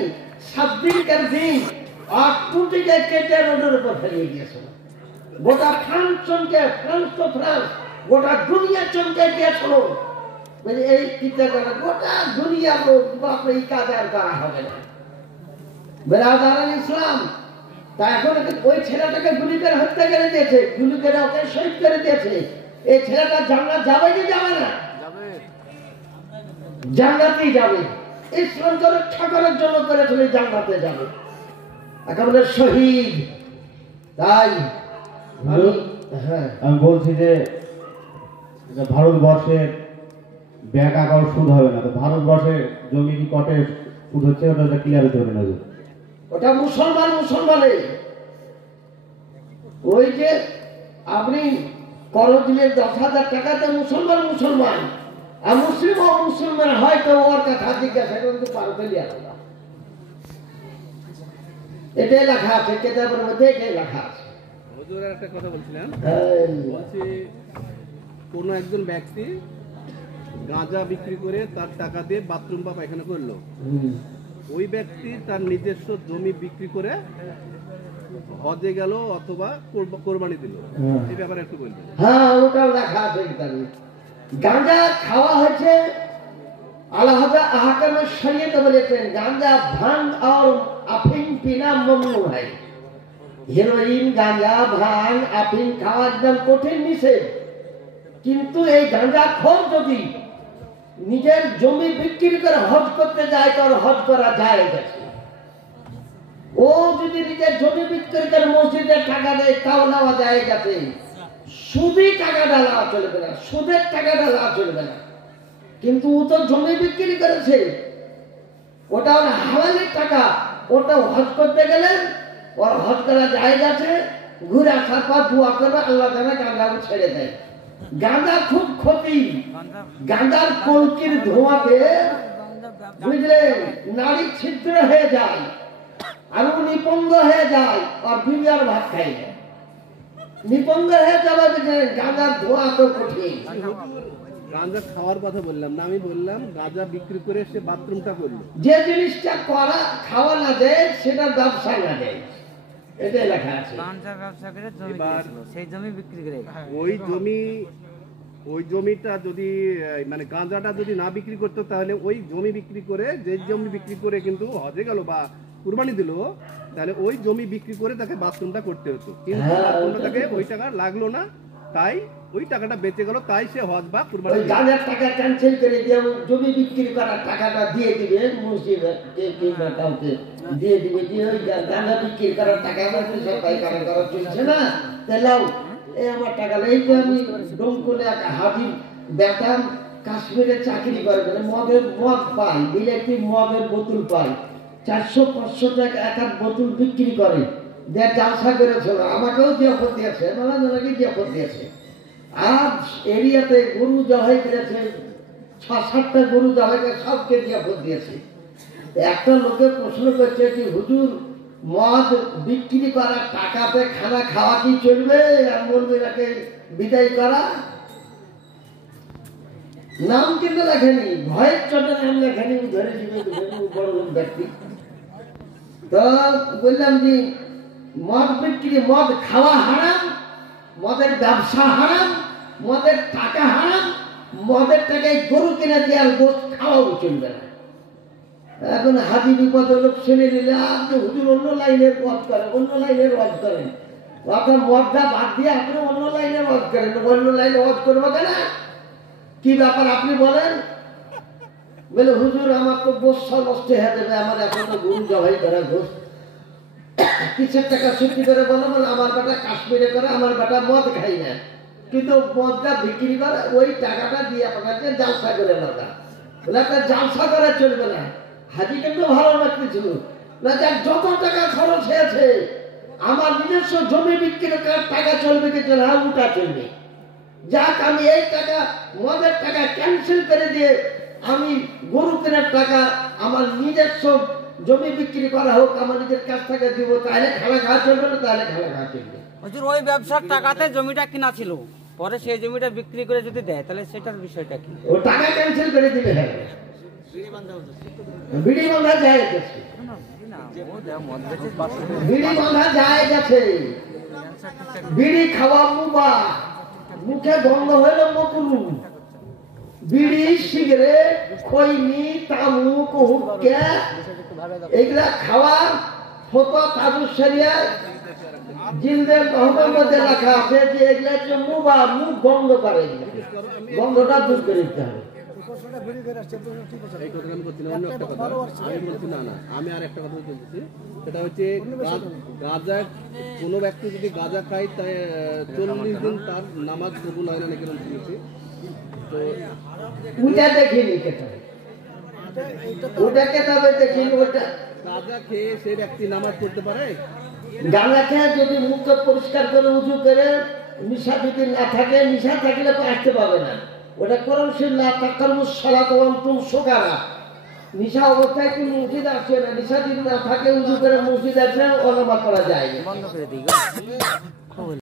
7 দিনকার দিন আর টুটিকে কেটে রোডের উপর ফেলিয়ে দিয়েছিল। গোটা ফ্রান্স চমকে, ফ্রান্স তো ফ্রান্স, গোটা দুনিয়া চমকে দিয়েছিল। এই চিন্তা করে গোটা দুনিয়া বাপরে এই কাজ আর করা হবে না। বেরাদারান ইসলাম, তা এখন ওই ছেলেটাকে গুলি করে হত্যা করে দিয়েছে, গুলি করে ওকে শহীদ করে দিয়েছে। এই ছেলেটা জান্নাত যাবে কি যাবে না? জান্নাতেই যাবে। ইসলাম তো রক্ষা করার জন্য করেছিল, জান্নাতে যাবে, একেবারে শহীদ। তাই আমি বলছি যে ভারতবর্ষে ব্যাংক অ্যাকাউন্ট সুদ হবে না, তো ভারতবর্ষে জমি কি কটে সুদ হচ্ছে, ওটা ক্লিয়ার হতে হবে না? ওটা মুসলমান মুসলমানে, ওই যে আপনি করজ দিলে 10,000 টাকাতে মুসলমান মুসলমান, আর মুসলিম ও মুসলমান হয়তো ওর কথা জিজ্ঞাসা করতে পারবে না। এটাই লেখা আছে, কেতাবের মধ্যে এটাই লেখা আছে। হুজুর একটা কথা বলছিলেন, বলছি কোন একজন ব্যক্তি গাঁজা বিক্রি করে তার টাকা দিয়ে বাথরুম বা পায়খানা করলো, ওই ব্যক্তি তার নিজস্ব জমি বিক্রি করে হজে গেল অথবা কোরবানি দিল, এই ব্যাপারে একটু বলবেন? হ্যাঁ, ওটাও লেখা আছে কিতাবে। গাঁজা খাওয়া হয়েছে, আলাদা আহকামে শরীয়তে বলেছেন গাঁজা ভাং আর আফিং পিনা মমনু হয়। হেরোইন, গাঁজা, ভাং, আফিং খাওয়া একদম কঠিন নিষেধ। কিন্তু এই গাঁজা খোর যদি নিজের জমি বিক্রি করে হজ করতে যায় তো হজ করা যায় গেছে। ও যদি নিজের জমি বিক্রি করে মসজিদে টাকা দেয় তাও নেওয়া যায় গেছে। সুদে টাকাটা নেওয়া চলবে না, সুদের টাকাটা নেওয়া চলবে না। কিন্তু ও তো জমি বিক্রি করেছে, ওটা ওর হালালের টাকা, ওটা হজ করতে গেলে ওর হজ করা জায়েজ আছে, ঘুরে আসার পর দোয়া করবে আল্লাহ যেন গাঁজাকে ছেড়ে দেয়। গাঁজা খুব ক্ষতি, গাঁজার কলকির ধোঁয়াতে বুঝলেন নারী ছিদ্র হয়ে যায়, আর ও নিপঙ্গ হয়ে যায়, আর বিবি আর ভাত খাই না, নিপঙ্গ হয়ে যাবে। গাঁজার ধোঁয়া তো কঠিন। গাঁজা খাওয়ার কথা বললাম না, আমি বললাম গাঁজা বিক্রি করে সে বাথরুমটা করলো। যে জিনিসটা করা খাওয়া না যায় সেটা ব্যবসা না যায়, এটাই লেখা আছে। গাঁজা ব্যবসা করে জমি এবার কিনেছিল, সেই জমি বিক্রি করে ওই জমিটা যদি মানে গাঁজাটা যদি না বিক্রি করতো তাহলে ওই জমি বিক্রি করে, যে জমি বিক্রি করে কিন্তু হজে গেল বা কুরবানি দিল, তাহলে ওই জমি বিক্রি করে তাকে বাথরুমটা করতে হতো। কিন্তু বাথরুমটা তাকে ওই টাকা লাগলো না, তাই ওই টাকাটা বেঁচে গেল, তাই সে হজ বা কুরবানি ওই গাঁজার টাকা ক্যান্সেল করে দিয়ে জমি বিক্রি করার টাকাটা দিয়ে দিবে মসজিদে কিংবা কাউকে দিয়ে দিবে, দিয়ে ওই গাঁজা বিক্রি করার টাকা পাইকারি করা চলছে না, তাহলেও এই আমার টাকা এই তো আমি ডোমকলে এক হাজির বেতন কাশ্মীরে চাকরি করে মদ পাই, বিলেতি মদের বোতল পাই, 400-500 টাকা এক এক বোতল বিক্রি করে, দেড় জালসা করেছিল, আমাকেও জিয়াফত দিয়েছে, নানা জনকে জিয়াফত দিয়েছে। আর এরিয়াতে গরু জবাই করেছে, 6-7টা গরু জবাই করে সবকে জিয়াফত দিয়েছে। একটা লোকে প্রশ্ন করছে যে হুজুর মদ বিক্রি করার টাকাতে খানা খাওয়া কি চলবে, আর মৌলবীরাকে বিদায় করা? নাম কিন্তু লেখেনি, ভয়ের চটে নাম লেখেনি, ধরে দিবে বড় লোক ব্যক্তি। তো বললাম যে মদ বিক্রি, মদ খাওয়া হারাম, মদের ব্যবসা হারাম, মদের টাকা হারাম, মদের টাকায় গরু কিনে দিয়ে আর গোস্ত খাওয়াও চলবে না। এখন হাজি বিপদ লোক শুনে নিলে আর যে হুজুর অন্য লাইনের ওয়াজ করেন, অন্য লাইনের ওয়াজ করেন, আপনার মদটা বাদ দিয়ে আপনি অন্য লাইনের ওয়াজ করেন, অন্য লাইনে ওয়াজ করবো কেন? কি ব্যাপার আপনি বলেন? বলে হুজুর আমার তো বস্তা নষ্ট হয়ে যাবে, আমার এখন তো গরু জবাই করা গোস্ত কিসের টাকা চুক্তি করে বলো, বলে আমার বেটা কাশ্মীরে করে, আমার বেটা মদ খাই না, কিন্তু মদটা বিক্রি করে ওই টাকাটা দিয়ে আপনাকে জালসা করে লাগা। বলে একটা জালসা করে চলবে না। হাজি কিন্তু ভালো ব্যক্তি ছিল না, যার যত টাকা খরচ হয়েছে আমার নিজস্ব জমি বিক্রি করার টাকা চলবে কি চলে, উঠা চলবে। যাক আমি এই টাকা মদের টাকা ক্যান্সেল করে দিয়ে আমি গরু কেনার টাকা আমার নিজস্ব জমি বিক্রি করা হোক, আমার নিজের কাছ থেকে দিব, তাহলে খানা খাওয়া চলবে না, তাহলে খানা খাওয়া চলবে। হুজুর ওই ব্যবসার টাকাতে জমিটা কিনা ছিল, পরে সেই জমিটা বিক্রি করে যদি দেয় তাহলে সেটার বিষয়টা কি? ও টাকা ক্যান্সেল করে দিবে। হ্যাঁ বিড়ি বাঁধা যায় গেছে, বিড়ি বাঁধা যায় গেছে, বিড়ি খাওয়া মুবা, মুখে গন্ধ হইল মকরু, বিড়ি সিগারেট খৈনি তামুক হুক্কা এগুলা খাওয়া ফতোয়া তাজুস শরিয়া জিলদের তহবের মধ্যে লেখা আছে যে এগুলা হচ্ছে মুবা, মুখ বন্ধ করে, গন্ধটা দূর করে দিতে হবে। এই কথা আমি বলছি না, অন্য একটা কথা আমি বলছি না, আমি আর একটা কথা বলতেছি, সেটা হচ্ছে গাঁজা, কোনো ব্যক্তি যদি গাঁজা খায় তাই 40 দিন তার নামাজ কবুল হয় না নাকি এরকম শুনেছি। তো ওটা দেখিনি কেতাবে, ওটা কেতাবে দেখিনি। ওটা গাঁজা খেয়ে সেই ব্যক্তি নামাজ পড়তে পারে? গাঁজা খেয়ে যদি মুখকে পরিষ্কার করে উজু করে, নিশা যদি না থাকে, নিশা থাকলে তো আসতে পাবে না। ওটা কোরআন শরীফ তাকারুস সালাত ওয়া আনতুম সুকারা, নিশা অবস্থায় কি মসজিদ আসে না, নিশা যদি না থাকে উজু করে মসজিদ আসলে নামাজ পড়া যায়। বন্ধ করে দিই।